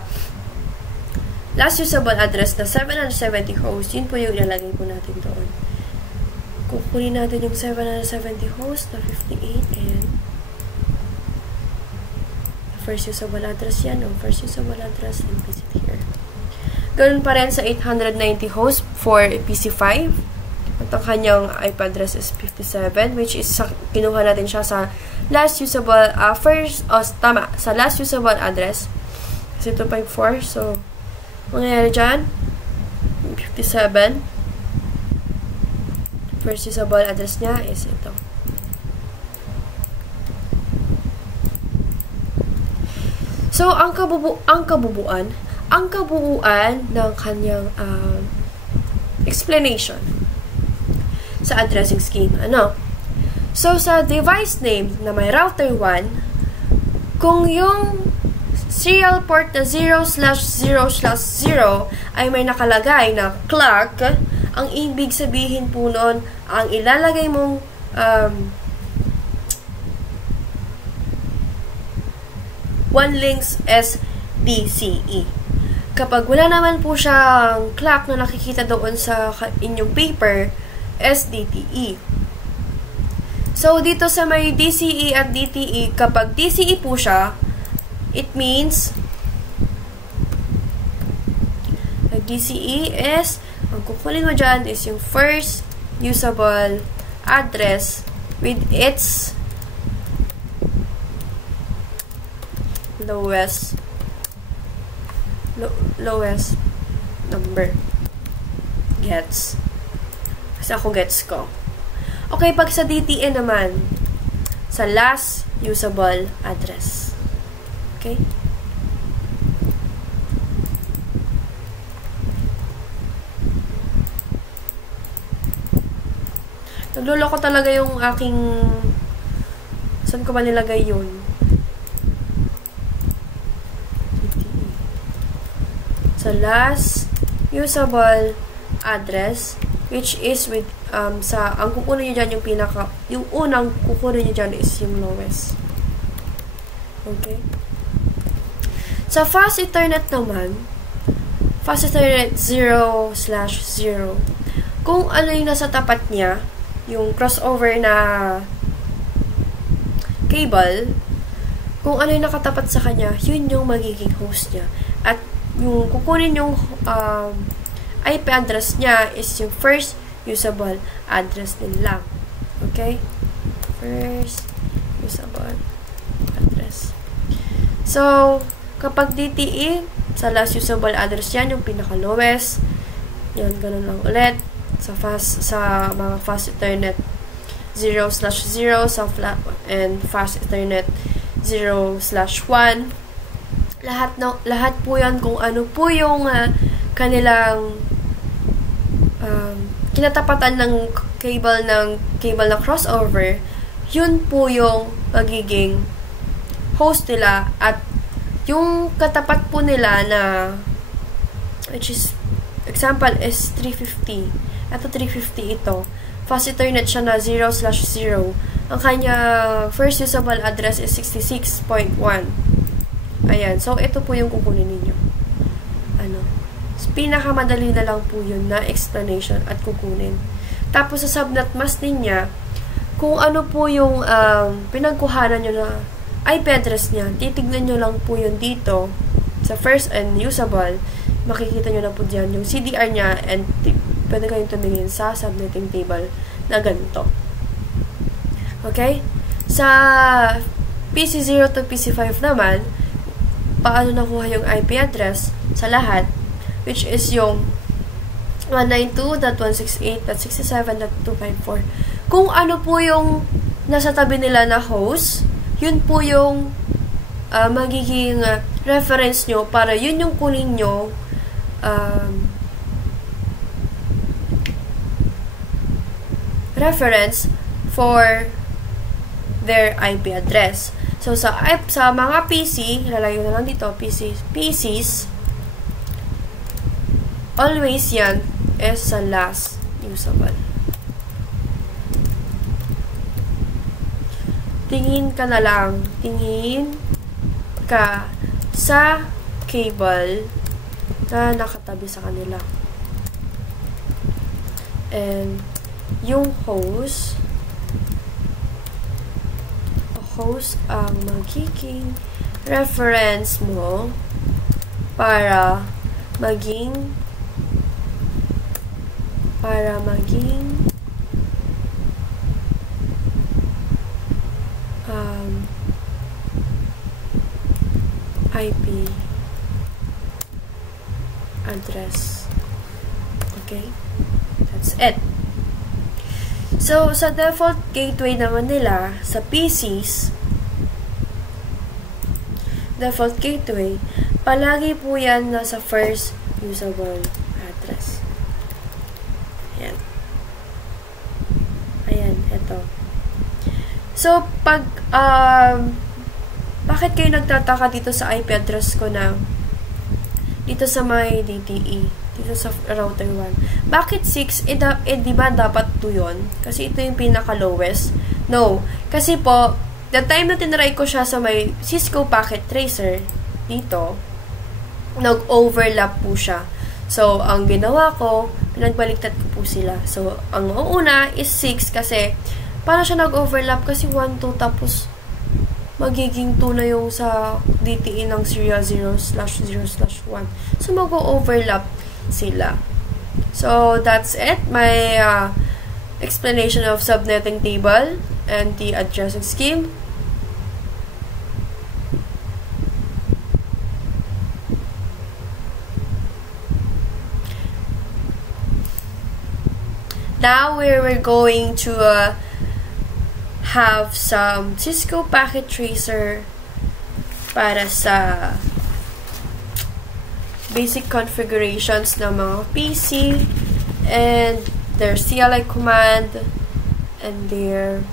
last usable address na 770 hosts, yun po yung ilalagay po natin doon. Kukunin natin yung 770 hosts na 58, and first usable address yan, first usable address, and paste it here. Ganun pa rin sa 890 hosts for PC5. At ang kanyang IP address is 57, which is kinuha natin siya sa last usable, sa last usable address. Kasi 254, so, mangyayari dyan, 57. First usable address niya is ito. So, ang kabuuan ng kanyang explanation sa addressing scheme. So, sa device name na may router 1, kung yung serial port na 0/0/0 ay may nakalagay na clock, ang ibig sabihin po nun, ang ilalagay mong one links SDCE. Kapag wala naman po siyang clock na nakikita doon sa inyong paper, SDTE. So, dito sa may DCE at DTE, kapag DCE po siya, it means DCE is, ang kukunin mo dyan is yung first usable address with its lowest number. Gets. Kasi ako gets ko. Okay, pag sa DTE naman, sa last usable address. Okay? Nagluloko talaga yung aking... Saan ko ba nilagay yun? Sa last usable address, which is with, ang kukunin nyo dyan yung unang kukunin nyo dyan is yung lowest. Okay? Sa fast Ethernet naman, fast Ethernet 0/0, kung ano yung nasa tapat niya, yung crossover na cable, kung ano yung nakatapat sa kanya, yun yung magiging host niya. At yung kukunin yung IP address niya is yung first usable address din lang. Okay? First usable address. So, kapag DTE, sa last usable address yan, yung pinaka-lowest. Yan, ganun lang ulit. Sa mga fast Ethernet 0/0 and fast Ethernet 0/1, lahat po yan kung ano po yung kanilang kinatapatan ng cable na crossover, yun po yung magiging host nila, at yung katapat po nila na, which is example is 350. Ito 350 ito. Fast Ethernet siya na 0/0. Ang kanya first usable address is 66.1. Ayan. So, ito po yung kukunin ninyo. So, pinakamadali na lang po yun na explanation at kukunin. Tapos, sa subnet mask niya, kung ano po yung pinagkuhanan nyo na IP address niya, titignan nyo lang po yun dito sa first and usable. Makikita nyo na po dyan yung CDR niya, and pwede kayong tumingin sa subnetting table na ganito. Okay? Sa PC0 to PC5 naman, paano nakuha yung IP address sa lahat, which is yung 192.168.67.254. Kung ano po yung nasa tabi nila na host, yun po yung magiging reference nyo para yun yung kunin nyo reference for their IP address. So, sa mga PC, lalagay na lang dito, PCs, always yan is sa last usable. Tingin ka sa cable na nakatabi sa kanila. And yung host ang magiging reference mo para maging IP address. Okay? That's it. So, sa default gateway naman nila, sa PCs, default gateway, palagi po yan nasa first usable address. Ayan. Ayan, eto. So, bakit kayo nagtataka dito sa IP address ko na dito sa may DTE, dito sa router 1? Bakit 6? Di ba dapat 2 yun? Kasi ito yung pinaka-lowest. No. Kasi po, the time na tinry ko siya sa may Cisco Packet Tracer, dito, nag-overlap po siya. So, ang ginawa ko, pinagbaliktad ko po sila. So, ang una is 6 kasi Paano siya nag-overlap? Kasi 1, 2, tapos magiging 2 na yung sa DTE ng serial 0/0/1. So, mag-overlap sila. So, that's it. My explanation of subnetting table and the addressing scheme. Now, we're going to have some Cisco Packet Tracer para sa basic configurations ng mga PC and their CLI command and their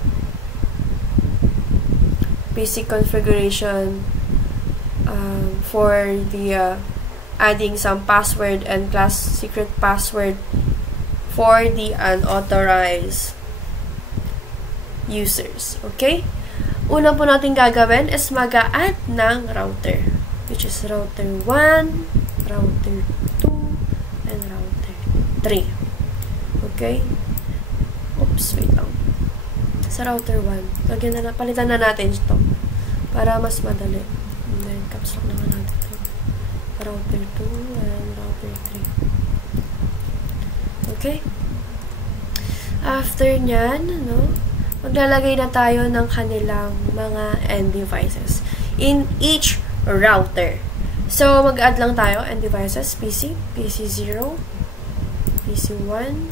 basic configuration for the adding some password and class secret password for the unauthorized users. Okay? Una po natin gagawin is mag-a-add ng router, which is router 1, router 2, and router 3. Okay? Oops, wait lang. Sa router 1, palitan na natin ito para mas madali. And then, caps lock naman natin ito. Router 2 and router 3. Okay? After nyan, maglalagay na tayo ng kanilang mga end devices in each router. So, mag-add lang tayo end devices, PC, PC0, PC1,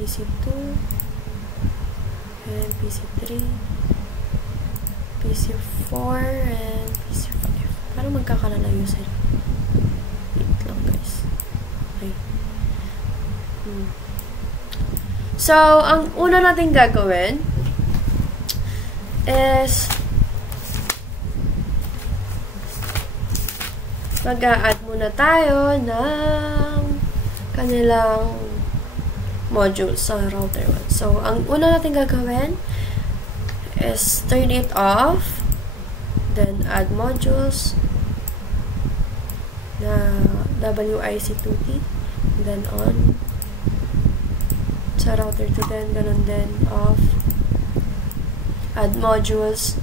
PC2, and PC3, PC4, and PC5. Parang magkakalalayo sila. Wait lang, guys. Okay. So, ang una natin gagawin is mag-a-add muna tayo ng kanilang modules sa router 1. So, ang una natin gagawin is turn it off, then add modules na WIC2T, then on. Sa router 2 din, ganun din, off, add modules,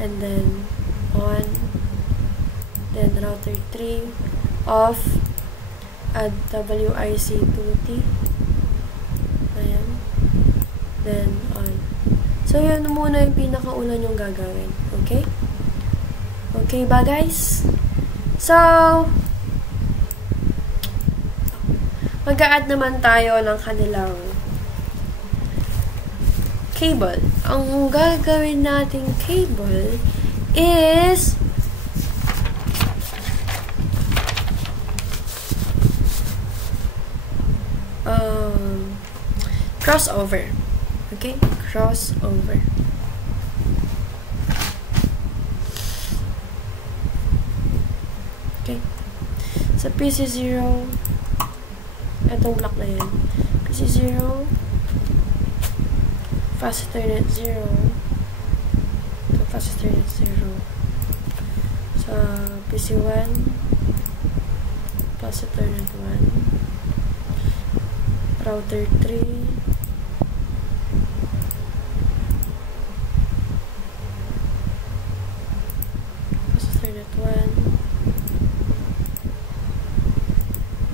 and then on, then router 3, off, add WIC2T, ayan, then on. So, yun muna yung pinakauna nyong gagawin, okay? Okay ba, guys? So, mag-a-add naman tayo ng kanilang cable. Ang gagawin nating cable is crossover. Okay? Crossover. Okay. Sa PC0, itong block na yan. PC0, fast Ethernet 0, ito fast Ethernet 0. Sa PC1, fast Ethernet 1, router 3, fast Ethernet 1,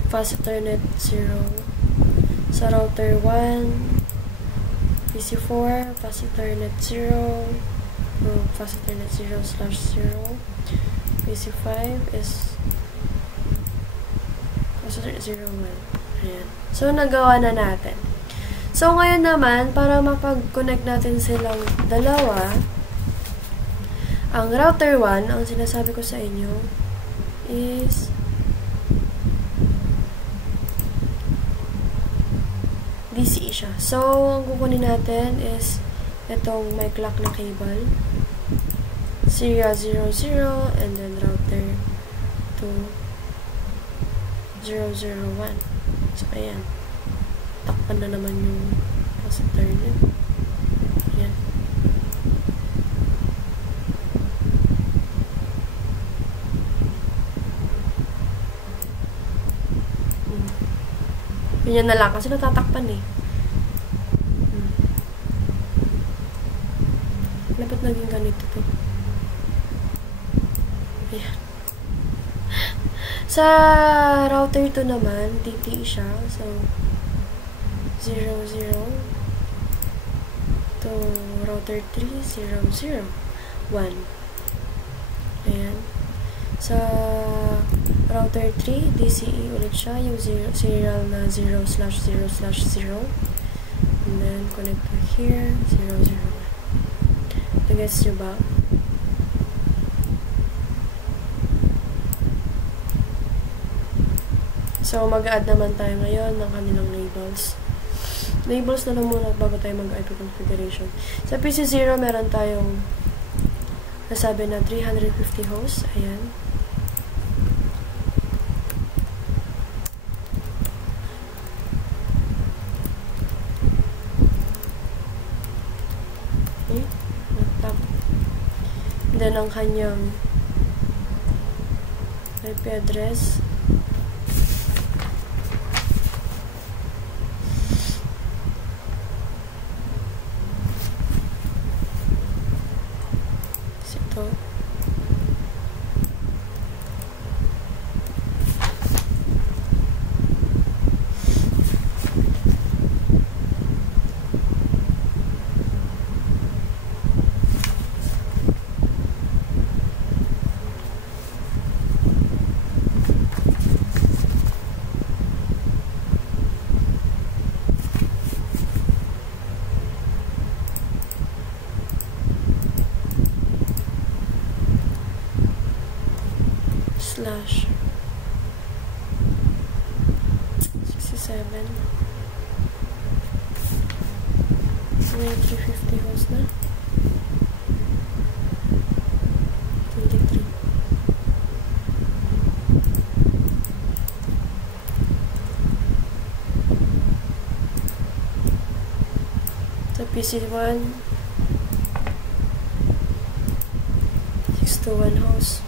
fast Ethernet 0. Sa router 1, PC4, fast Ethernet 0, fast Ethernet 0/0. PC5 is fast Ethernet 0/1. Ayan. So, nagawa na natin. So, ngayon naman, para mapag-connect natin silang dalawa, ang router 1, ang sinasabi ko sa inyo, is DCE siya. So, ang kukunin natin is itong may clock na cable. Serial 00 and then router 2 001. So, ayan. Takpan na naman yung fast Ethernet. Ayan. Ganyan na lang kasi natatakpan eh. Dapat naging ganito to. Ayan. Sa router 2 naman, DTE siya. So, 0, 0. To router 3, 0, 0, 1. Ayan. Sa router 3, DCE ulit siya. Yung serial na 0/0/0. And then, connect to here, 0, 0, 1. Nagets nyo ba? So, mag-add naman tayo ngayon ng kanilang labels. Labels na lang muna bago tayo mag-IP configuration. Sa PC0, meron tayong nasabi na 350 hosts. Ayan. Okay. Tap. Then, ang kanyang IP address. /67 may 350 hosts na 23 sa PC1 621 hosts.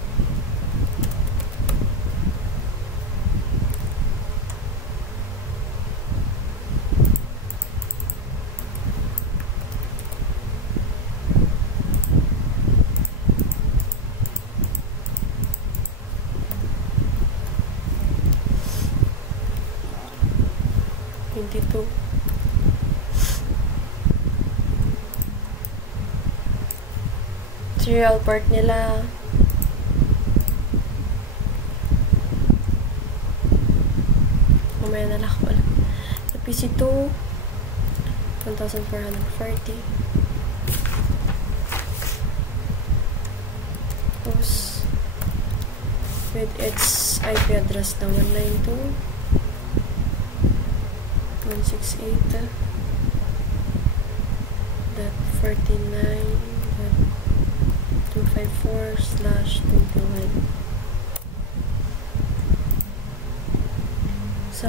Serial port nila mamaya na lang wala. Sa PC2 1440 host with its IP address na 192.168.49.254/21. Sa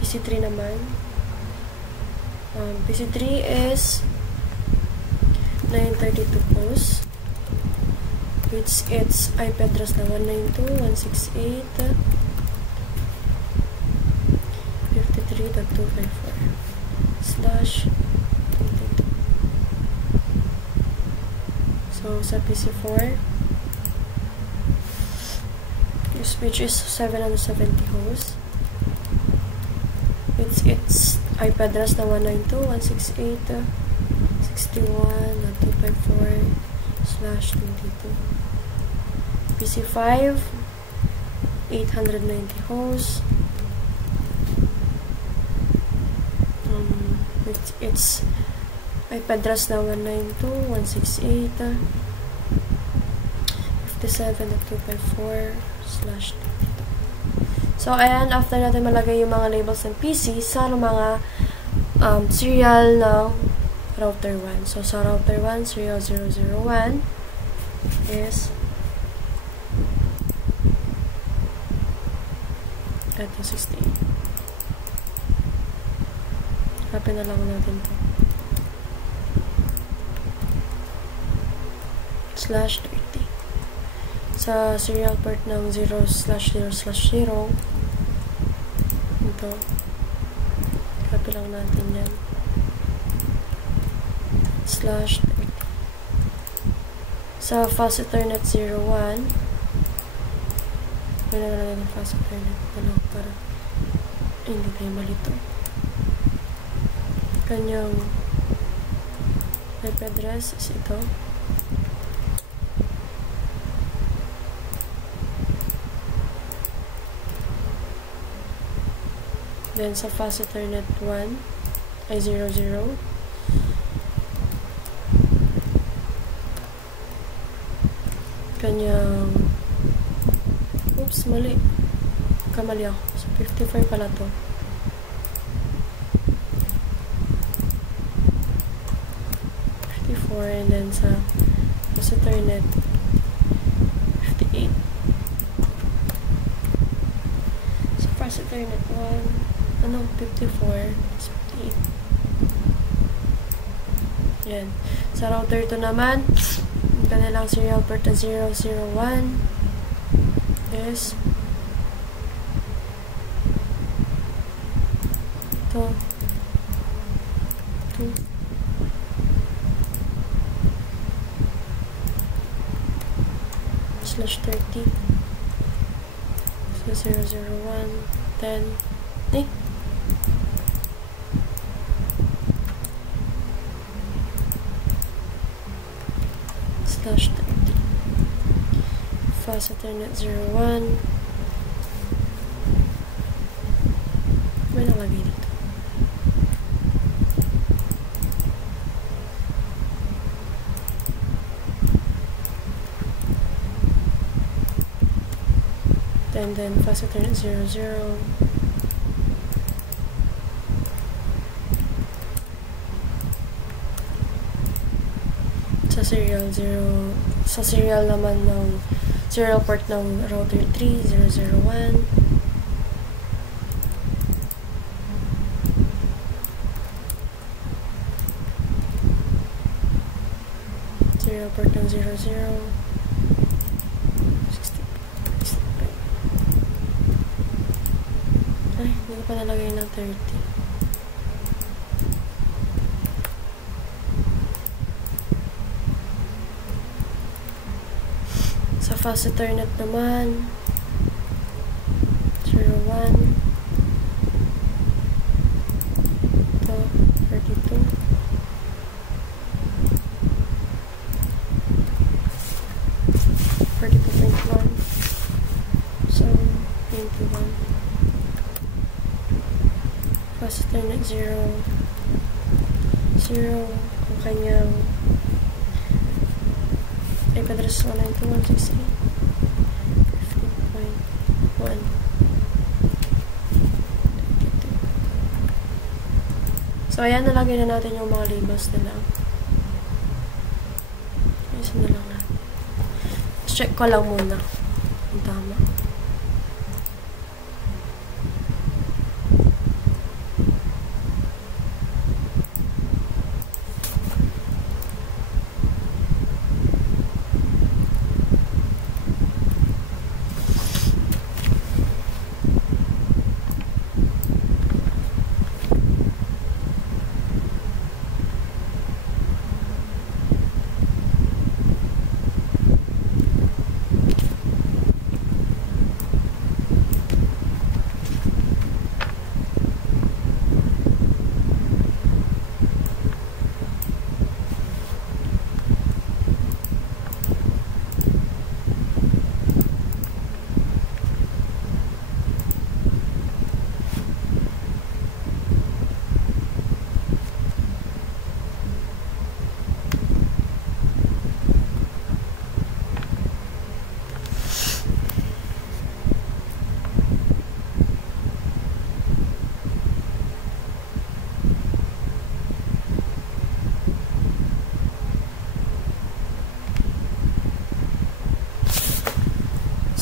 PC3 naman, PC3 is 932 hosts with its IP address na 192.168.53.254/22. So, sa PC4, which is 770 hosts. Its IP address na 192.168.61.254/22. PC5, 890 hosts. Its IP address na 192.168.57.254/22. So, ayan, after natin malagay yung mga labels ng PC sa mga serial ng router 1. So, sa router 1, serial 001 is ito, 68. Hanapin na lang natin ito. /30. Sa serial port ng 0/0/0 ito, copy lang natin yan /30. Sa fast Ethernet 01, may nakalagay ng fast Ethernet na lang para hindi tayo malito. Kanyang IP address is ito. Then sa fast Ethernet 1 ay 00. Kanyang oops, mali. Kamali ako. So 54 pala to. 54 and then sa fast Ethernet 58. Sa fast Ethernet 1 54 is 58. Yan. Sa router 2 naman, ang kanilang serial port na 001 is ito 2 /30. So 001 10 /30. Fast Ethernet 01. May nalagay dito. And then fast Ethernet 00. Sa serial naman ng serial port ng router 3 001. Serial port ng 00 ay, hindi ko pa nalagay ng 30. Sa fast Ethernet naman 01 ito 32 32.1 so 21 fast Ethernet 0 ang kanyang IP address 192.168.50.1. So, ayan, nalagay na natin yung mga labels nila. Ayusin na lang natin. Check ko lang muna kung tama.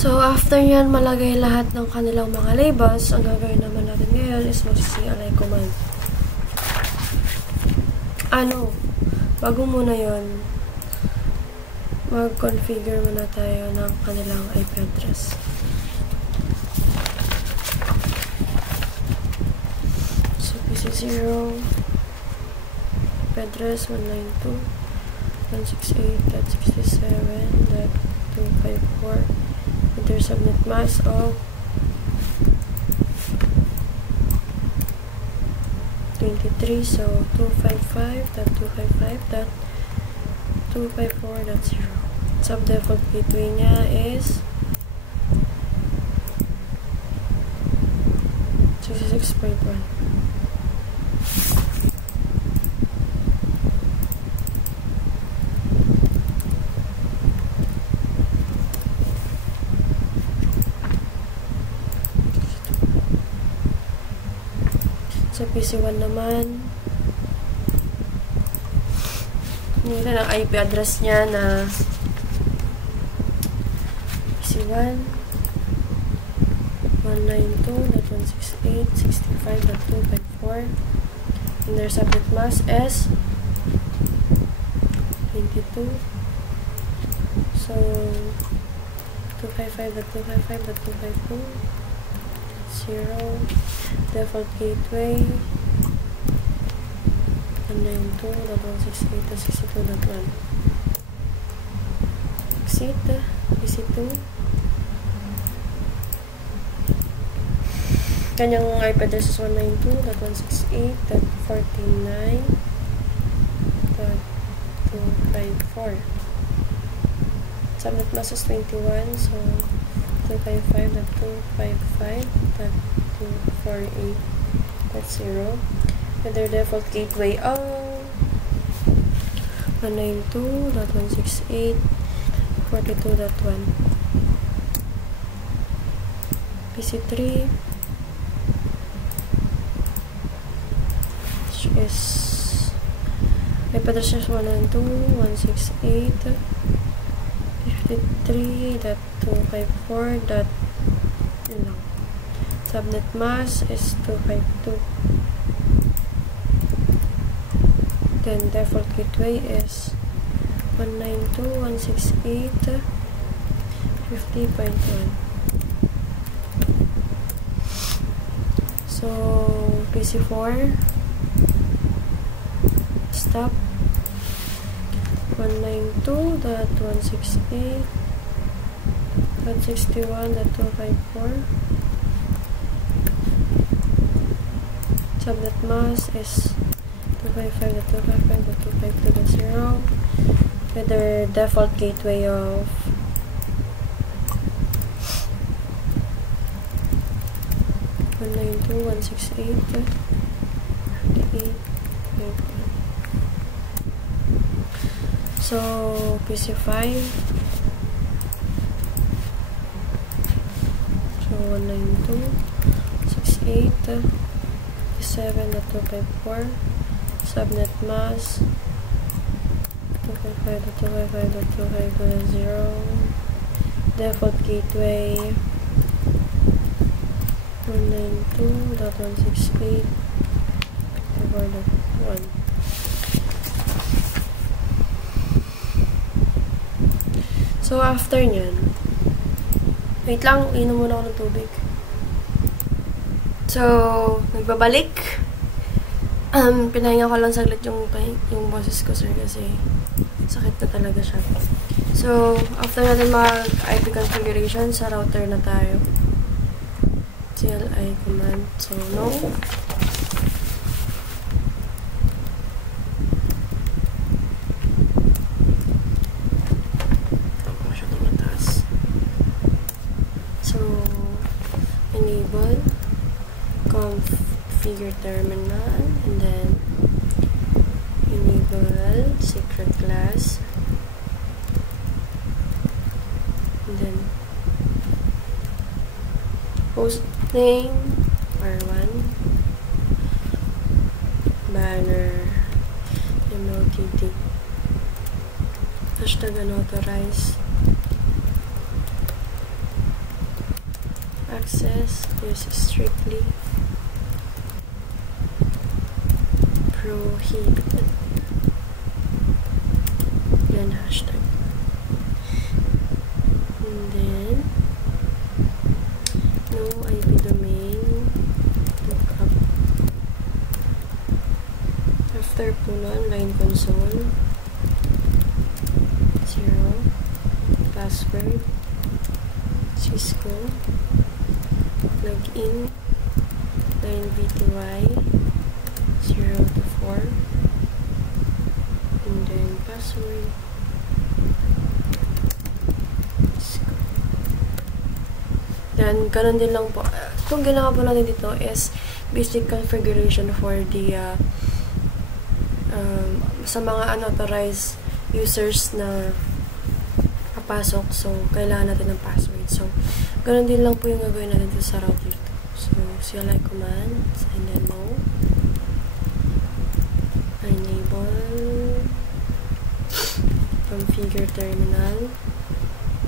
So, after yan, malagay lahat ng kanilang mga labels. Ang gagawin naman natin ngayon is mag-CLI command. Bago muna yon, mag-configure muna tayo ng kanilang IP address. So, PC0, IP address 192. 168.67.254 with their subnet mask of 23. So 255.255.254.0. Sub-default gateway niya is 66.1. Sa PC1 naman, nila ang IP address niya na PC1 192.168.65.254 and their subnet mask is 22. So 255.255.252.0. Default gateway 192.168.62.1. Exit PC2. Kanyang IP address is 192.168.49.254. Subnet mask is 21, so 255.255.248.0 with their default gateway of 192.168.42.1. PC3, which is IP address is 192.168.53.254. Subnet mask is 252. Then default gateway is 192.168.50.1. So PC4 stop 192.168.61.254. Subnet mask is 255.255.252.0 with their default gateway of 192.168.58.1. So PC5, so 192.168.7.254. Subnet mask 255.255.255.0. Default gateway 192.168.4.1. So after nyan, wait lang, inom muna ako ng tubig. So nagbabalik. Pinahinga ko lang saglit yung boses ko, sir, kasi sakit na talaga siya. So, after natin mag-IP configuration, sa router na tayo. CLI command. So, no. Masyadong mataas. So, enable configure terminal, and then enable secret class, and then host name R1, banner MOTT, hashtag unauthorized, access is strictly prohibited. Yan, hashtag. And then no IP domain lookup. After po nun, line console, password, Cisco, login, line VTY, 0 to 4, and then password, Cisco. Then, ganun din lang po. Itong ginawa po natin dito is basic configuration for the sa mga unauthorized users na papasok. So, kailangan natin ng password. So, ganun din lang po yung gagawin natin dito sa router 2. So, CLI commands, and then no. Enable. Configure terminal.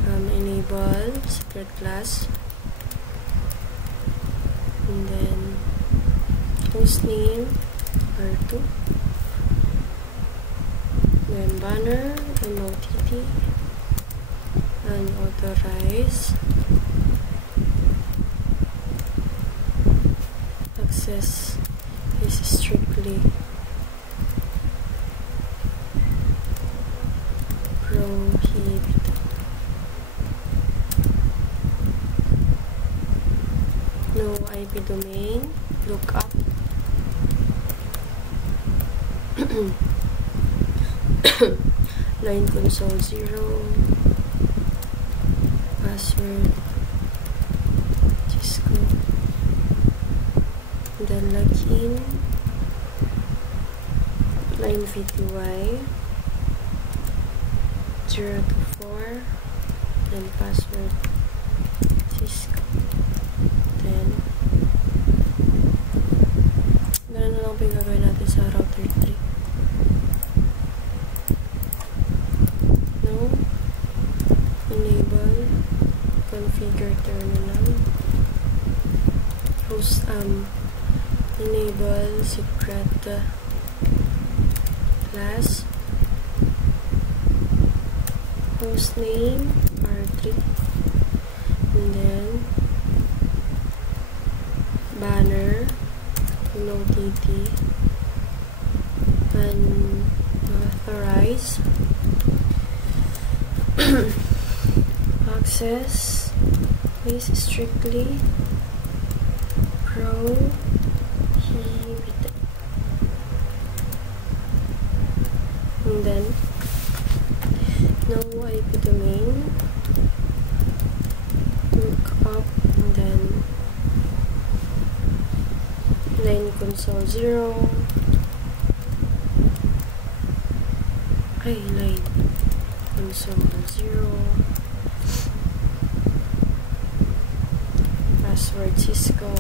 Enable secret class. And then, hostname R2. Then banner, MOTT, unauthorized, access is strictly prohibited. No IP domain, lookup. Line console 0, password, Cisco, then login, line VTY, 0 to 4, then password, Cisco, then gano'n na lang po yung gagawin natin sa router 3. Enable, configure terminal, host, enable secret class, hostname R3, and then banner, OTT, unauthorized, access is strictly prohibited. And then no IP domain, look up, and then line console 0, line console 0, password Cisco,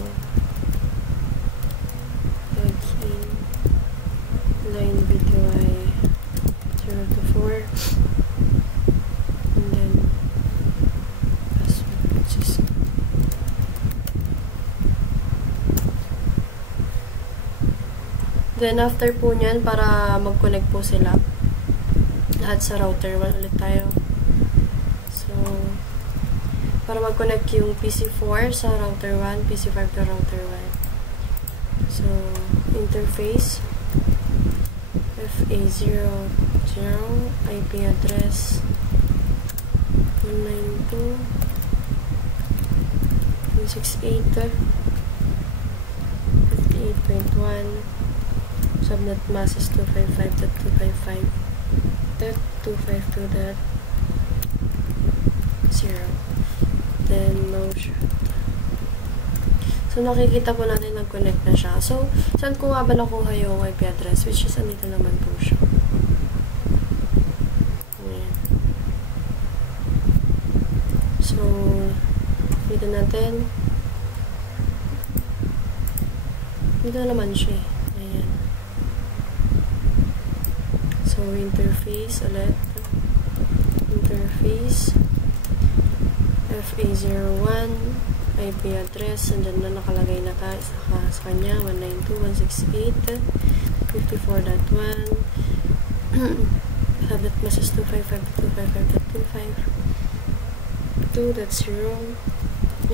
login, line VTY 0 to 4, and then password Cisco. Then after po nyan, para mag-connect po sila lahat sa router 1 ulit tayo. So, para mag-connect yung PC4 sa router 1, PC5 to router 1. So, interface, FA00, IP address, 192.168, 58.1, subnet mask is 255.255.252.0. Then, no shot. So, nakikita po natin nag-connect na siya. So, saan ko nga ba nakuha yung IP address? Which is, andito naman po siya. Ayan. So, dito natin. Dito naman siya. Ayan. So, interface ulit. Interface. FA01. IP address. And then, nakalagay na tayo sa kanya. 192.168. 54.1. Subnet mask is 255.255.25. 2.0.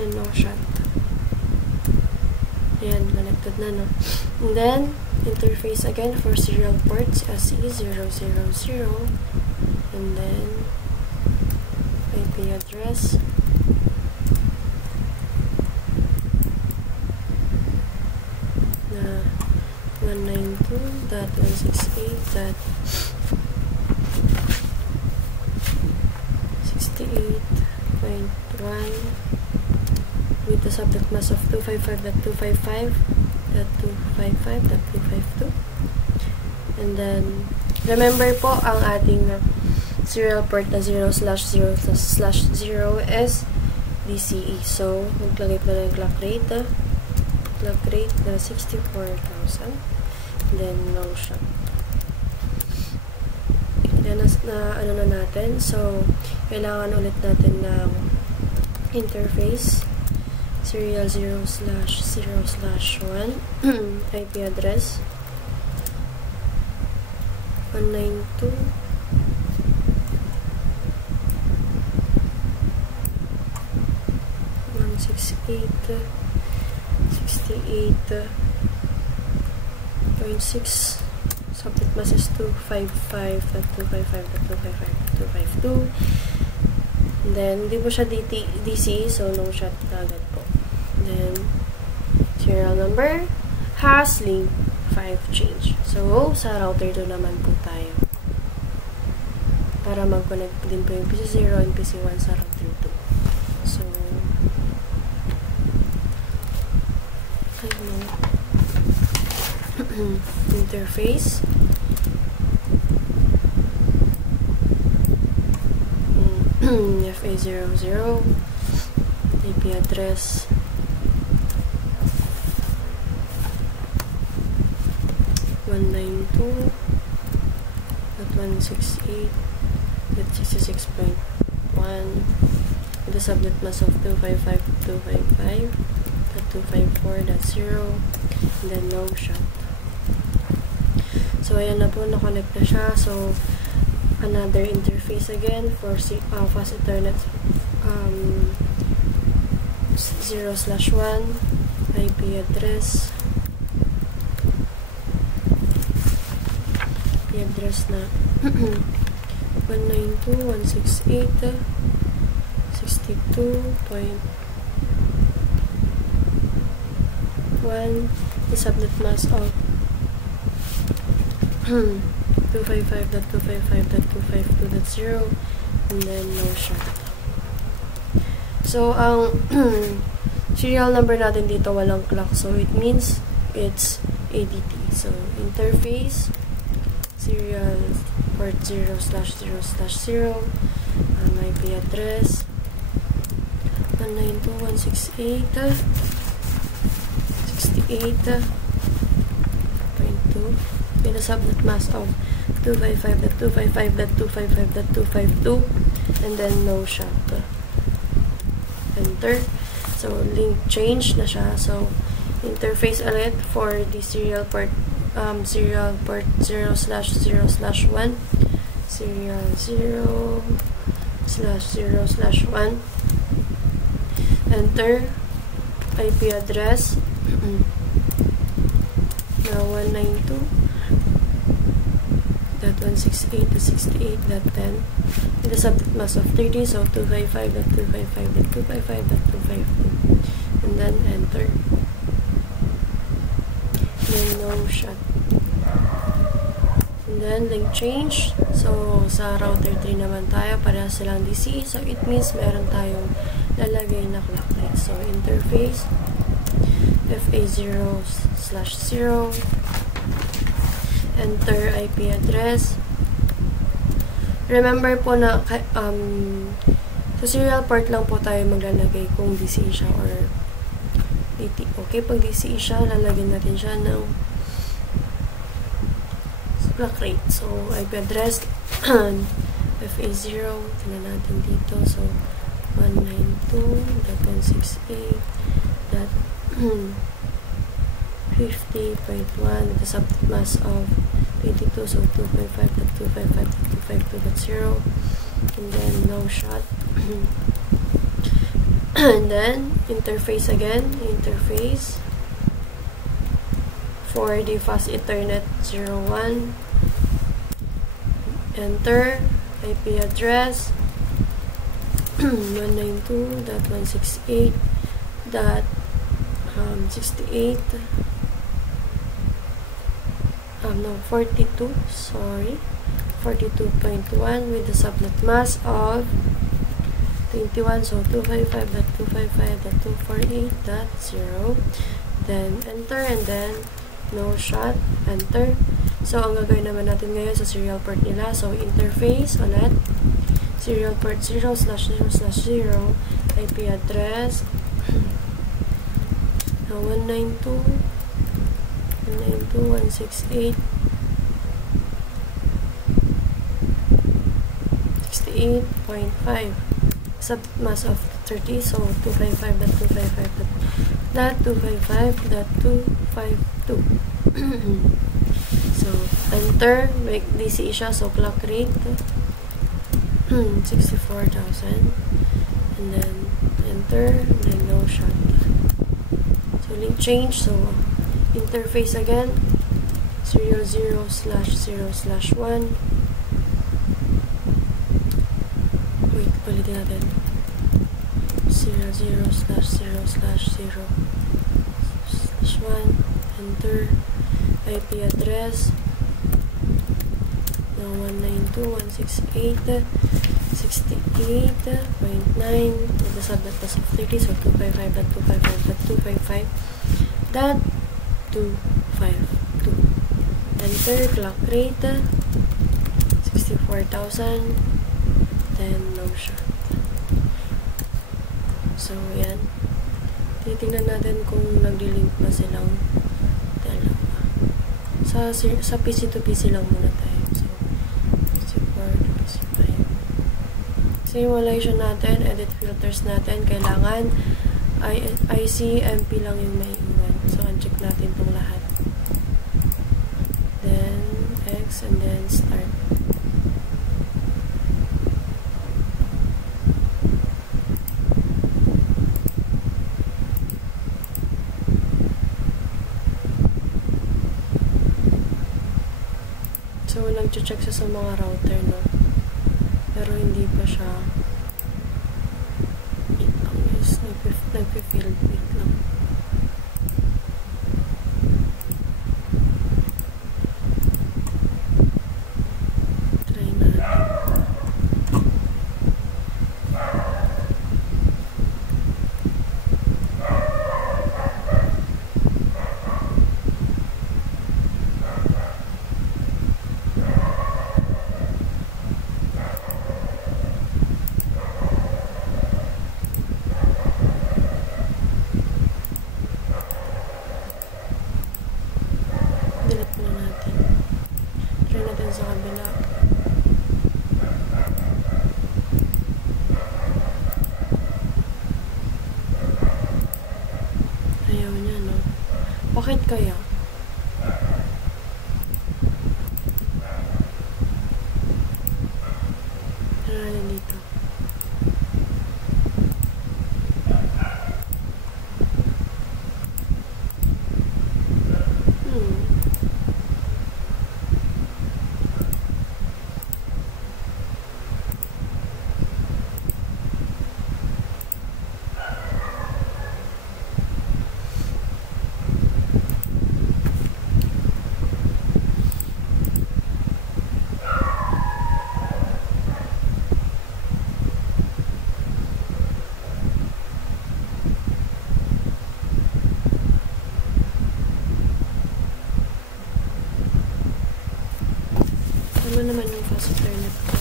Yan, no shot. Ayan, connected na, no? And then, interface again for serial ports, SE000. And then, IP address. Na 192.168.1 with the subnet mask of 255.255.255.252. And then, remember po, ang ating serial port na 0/0/0 is DCE. So, maglagay po na ng clock rate. Clock rate na 64,000. Then, no shot. Yan na ano na natin. So, kailangan ulit natin ng interface. Serial 0/0/1 IP address 192.168.68.6 subnet mask is 255.255.255.252. And then, hindi po siya DC, so no shot na agad po. Then, serial number has link 5 change. So, sa router 2 naman po tayo. Para mag-connect din po yung PC0 and PC1 sa router 2. So, interface. FA00 IP address 192.168.66.1 with the subnet mask of 255.255.254.0 and then no shot. So, ayan na po, na-connect na siya. So, another interface again for fast Ethernet 0/1 IP address na 192.168.62.1 the subnet mask of 255.255.252.0 and then no shot. So, ang serial number natin dito walang clock, so it means it's ADT. So, interface serial port 0/0/0 IP address 192.168.68.2 with a subnet mask of 255.255.255.252 and then no shot. Enter. So, link change na siya. So, interface ulit for the serial port 0/0/1 serial 0/0/1 enter IP address na 192.168.68.10 with a subnet mask of 30, so 255.255.255.252 and then enter. Then no shot. And then link change. So sa router 3 naman tayo, para silang DC. So it means meron tayong lalagay na clock rate. So interface FA0/0 enter IP address. Remember po na sa serial port lang po tayo maglalagay kung DC siya or DT. Okay, pag DCE siya, lalagyan natin siya ng clock rate. So, IP address FA0, tingnan natin dito. So, 192.168.50.1 with the subnet mask of 22, so 255.255.252.0 and then no shot. And then interface again, interface for the fast Ethernet 01 enter IP address 192.168.42, sorry, 42.1 with the subnet mask of 21, so 255.255.248.0. Then enter, and then no shot, enter. So ang gagawin naman natin ngayon sa serial port nila, so interface ulit, serial port 0/0/0, IP address 192.168.5 submask of 30, so 255.255.255.252. So enter, make DC siya, so clock rate 64,000, and then enter, and then no shot. So link change, so interface again 00/0/1. Wait, ulitin natin 00/0/0/1. Enter, IP address 192.168.68.9 with the subnet mask of 30, so 255.255.255.252. Enter, clock rate 64,000, then no shot. So yan, titingnan natin kung nagli-link pa silang dalawa. Sa PC to PC lang muna tayo. So PC4 to PC5. Simulation natin, edit filters natin, kailangan ICMP lang yung may iwan. So uncheck natin itong lahat. Then X, and then start. So, nag-check siya sa mga router, no? Pero hindi pa siya. Wait lang, guys. Nag-field. Wait lang. Try natin. Delete muna natin. Try natin sa kabila. Ayaw niya, no? Bakit kaya? Try natin dito. Ano naman yung fast internet ko?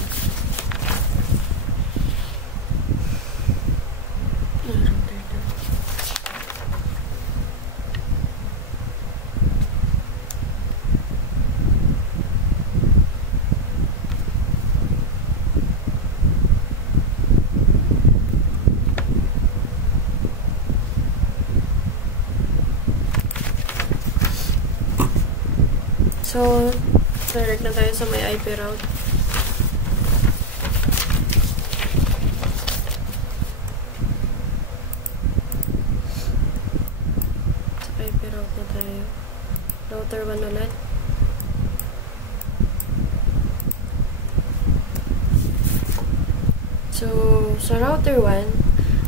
Router na. So, direct na tayo sa may IP route. Sa IP route na tayo. Router 1 ulit. So, So, sa router 1,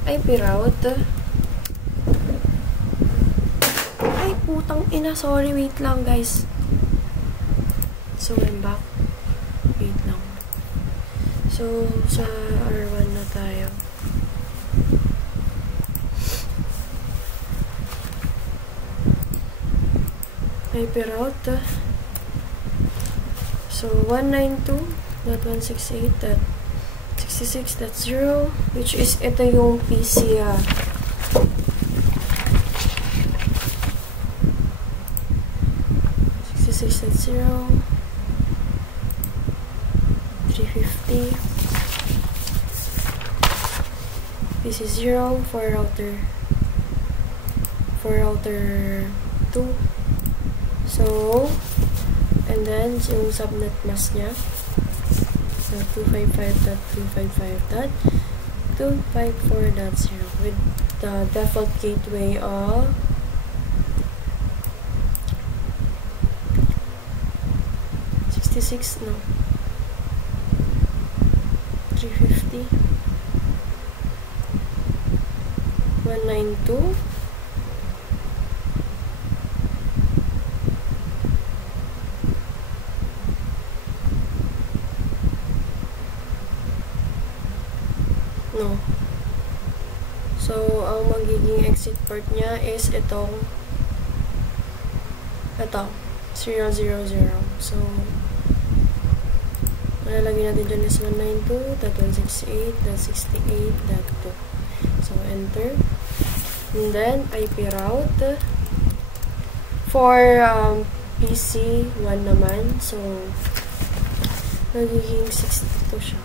IP route. Ay, putang ina. Sorry, wait lang, guys. So, I'm back. Wait lang. So, sa R1 na tayo. IP route. So, 192.168.66.0, which is, ito yung PC, 66.0, 350, PC 0 for router 2. So, and then, yung subnet mask niya. So, 255.255.254.0 with the default gateway of 66, no, 350, 192, no. So, ang magiging exit port niya is ito, 000. So, malalagay natin dyan is 192.168.68.2. So, enter. And then, IP route. For PC 1 naman. So, magiging 62 siya.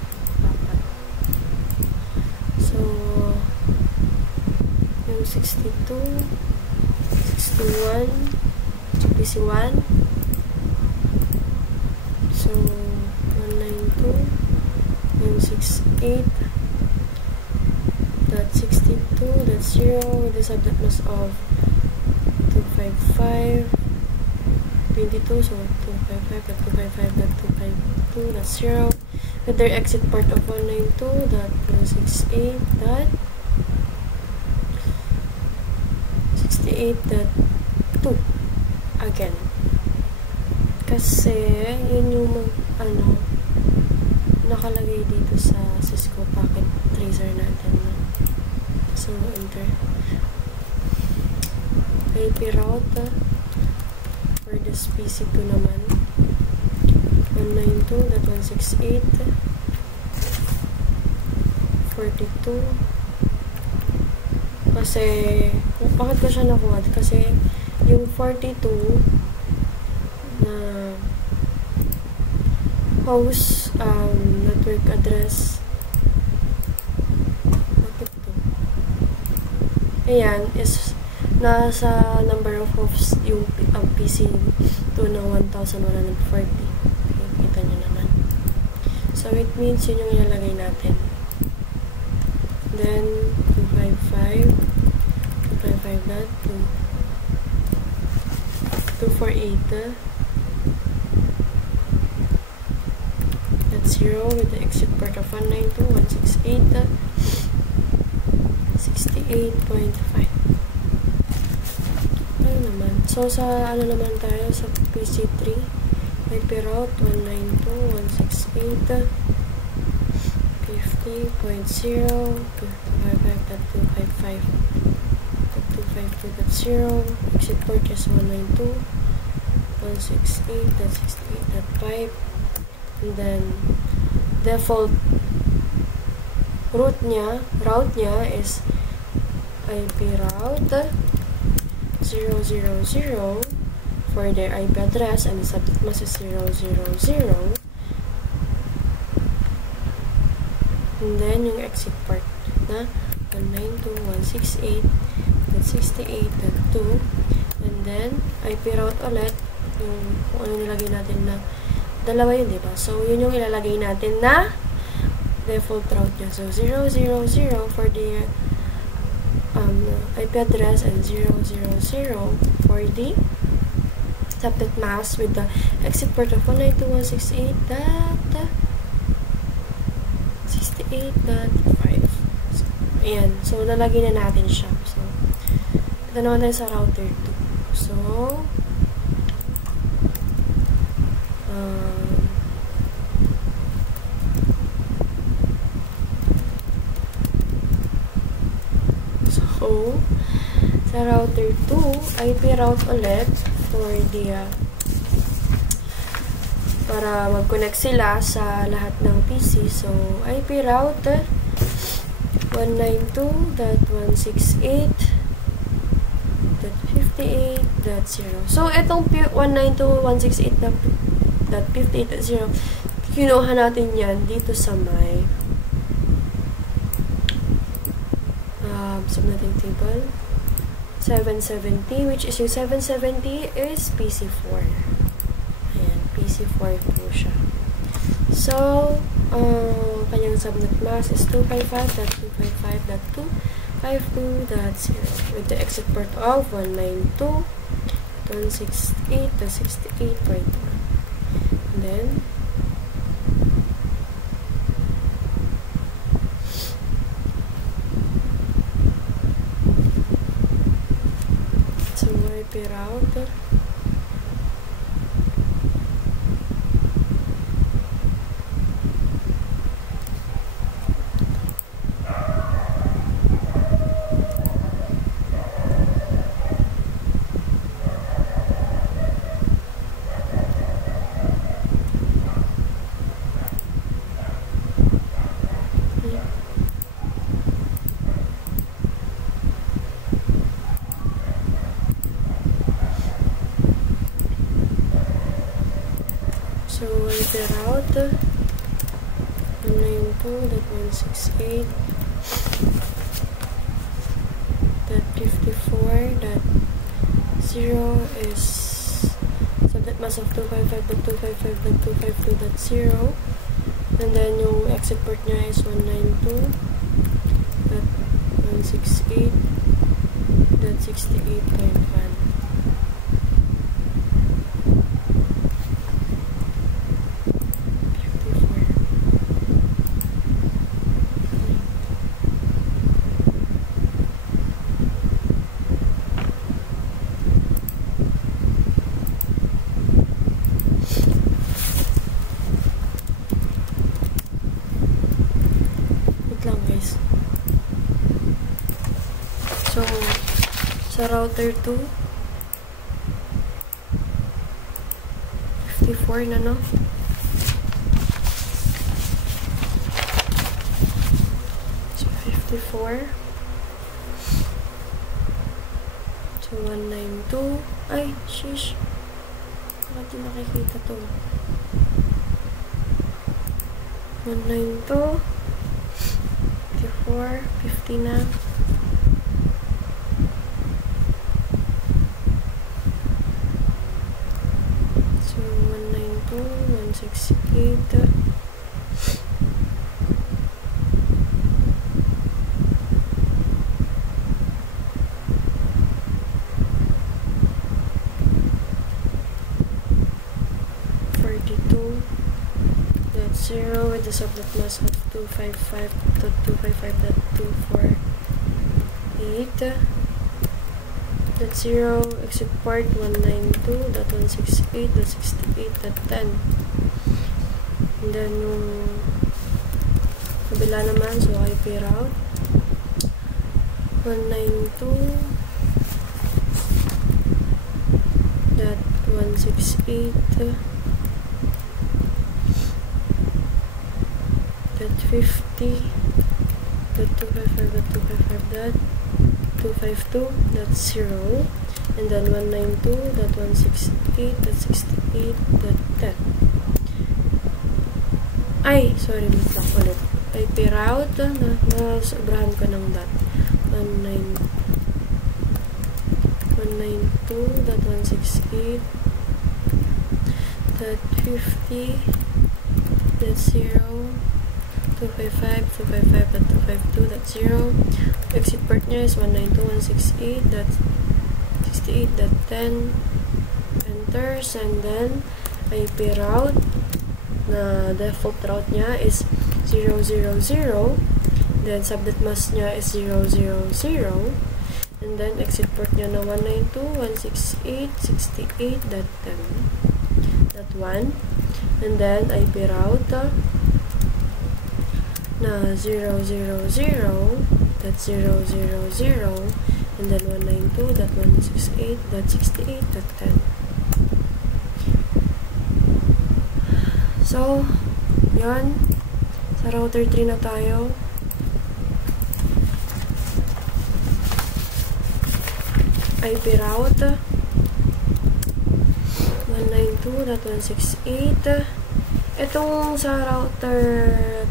So, yung 62, 61, PC 1. So, 192.168.62.0 with the subnet mask of 255.22, so 255.255.252.0 with their exit port of 192.168.68.2 again. Kasi, yun yung nakalagay dito sa Cisco packet tracer natin. No? So, enter. IP route for this PC2 naman. 192.168.42. Kasi, bakit ko siya nakuha? Kasi, yung 42 na host network address, bakit to? Ayan, is nasa number of hosts yung PC 2 na 1,140. Kita nyo naman. So, it means yun yung ilalagay natin. Then, 248.0 with the exit port of 192.168.68.5. Ano naman? So, sa ano naman tayo? Sa PC3, IP route 192.168.50.0 255.255.252.0. Exit port is 192.168.68.5. And then, default route niya is IP route 000 for their IP address, and the subnet mask is 000. And then, yung exit port na 192.168.68.2. And then, IP route ulit, yung kung ano nilagay natin na dalawa yun, diba? So, yun yung ilalagay natin na default route niya. So, 000 for the IP address and 000 for the subnet mask with the exit port of 192.168.68.2. 168.5. So, ayan. So, lalagay na natin siya. So, ito naman tayo sa router 2. So, sa router 2, IP route ulit for the para mag-connect sila sa lahat ng PC. So, IP route 192.168.58.0. So, itong 192.168.58.0, kinuha natin yan dito sa may subnetting table 770, which is yung 770 is PC4. Ayan, PC4 po siya. So, kanyang subnet mask is 255.255.252.0 with the exit port of 192.168.68.1. And then, IP route so IP route 192.168.54.0 is subnet mask of 255.255.252.0, and then yung exit port niya is 192.168.68.1. So, sa router 2, 54 na, no? So, 54. So, 192. Ay, shish. Bakit di nakikita to? 192. 54. 50 na. So, 192.168. With the subnet mask of 255.255.248.0, exit port 192.168.68.10. And then yung kabila naman, so IP route 192.168.50.255.252.0. And then 192.168.68.10. Ay, sorry, wait lang ulit. IP route, nasobrahan ko ng dot. 192.168.50.0. 255.252.0. Exit port niya is 192.168.68.10. Enter, and then IP route na default route niya is 000, then subnet mask niya is 000, and then exit port niya na 192.168.68.10.1, and then IP route na 000.000, and then 192.168.68.10. So, yun. Sa router 3 na tayo. IP route 192.168. Itong sa router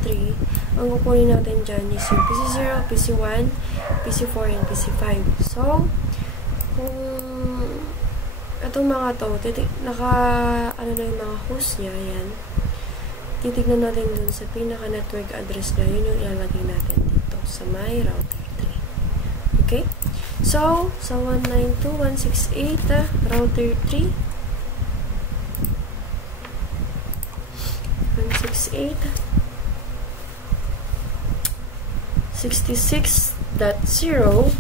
3, ang kukunin natin dyan is yung PC0, PC1, PC4, and PC5. So, kung itong mga to, ano na yung mga host niya, yan. Titignan natin dun sa pinaka-network address na yun yung ilalagay natin dito sa my router 3. Okay? So, sa 192.168, router 3, 168, 66.0,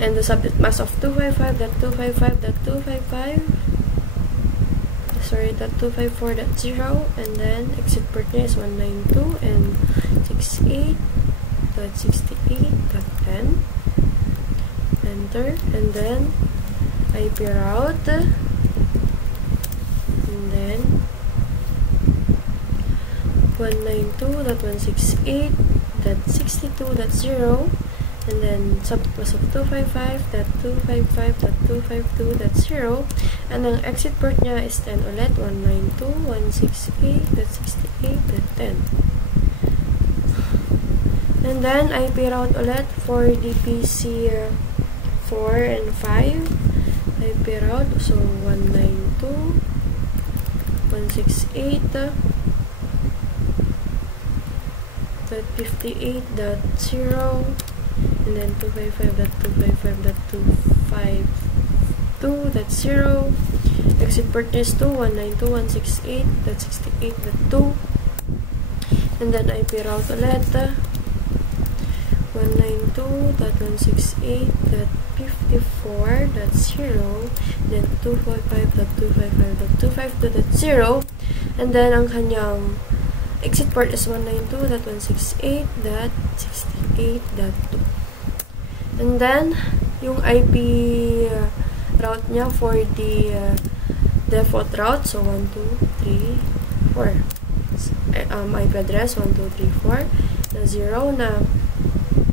and the subnet mask of 255.255.255, sorry, .254.0, and then exit port niya is 192 and 68.68.10. Enter, and then IP route, and then 192.168.62.0, and then subnet mask of 255.255.252.0, and then exit port niya is 10 ulit, 192.168.68.10. And then IP route ulit for the PC 4 and 5 IP route, so 192.168.58.0, and then 255.255.252.0. Exit port is 192.168.68.2, and then IP route ulit 192.168.54.0, then 255.255.252.0, and then ang kanyang exit port is 192.168.68.2. And then yung IP route niya for the default route, so 1, 2, 3, 4. IP address 1, 2, 3, 4 na 0 na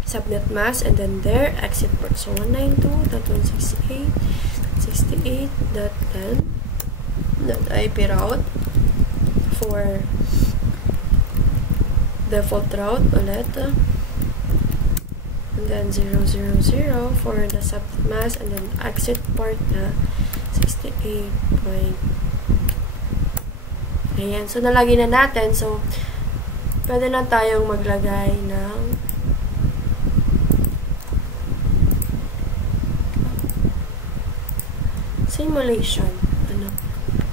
subnet mask, and then their exit port, so 192.168.68.10. that IP route for default route ulit, and then 000 for the subnet mask, and then exit port na 68. Ayan, so nalagay na natin, so pwede na tayong maglagay ng simulation.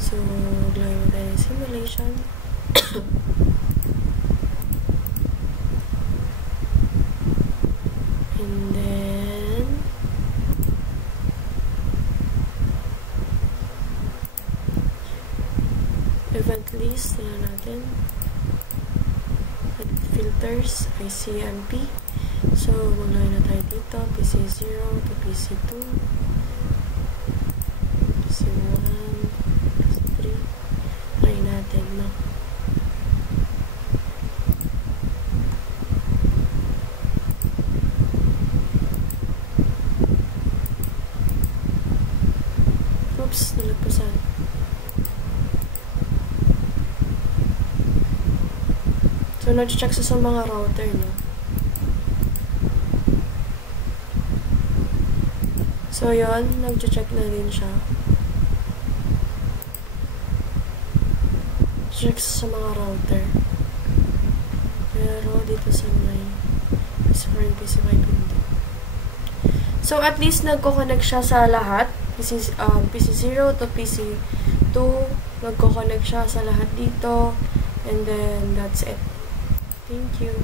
So, maglagay mo tayo ng simulation. And then, event list na natin. Filters, ICMP. So, maglagay na tayo dito. PC0 to PC2. PC1, PC3. Try natin, no? Oops, nalagpasan. So, nag-check sa mga router, no? So, yun. Nag-check na din siya. Check sa mga router. Pero, dito sa may PC4 and PC5 hindi. So, at least nagko-connect siya sa lahat. PC0 to PC2, Nagko-connect siya sa lahat dito. And then, that's it. Thank you.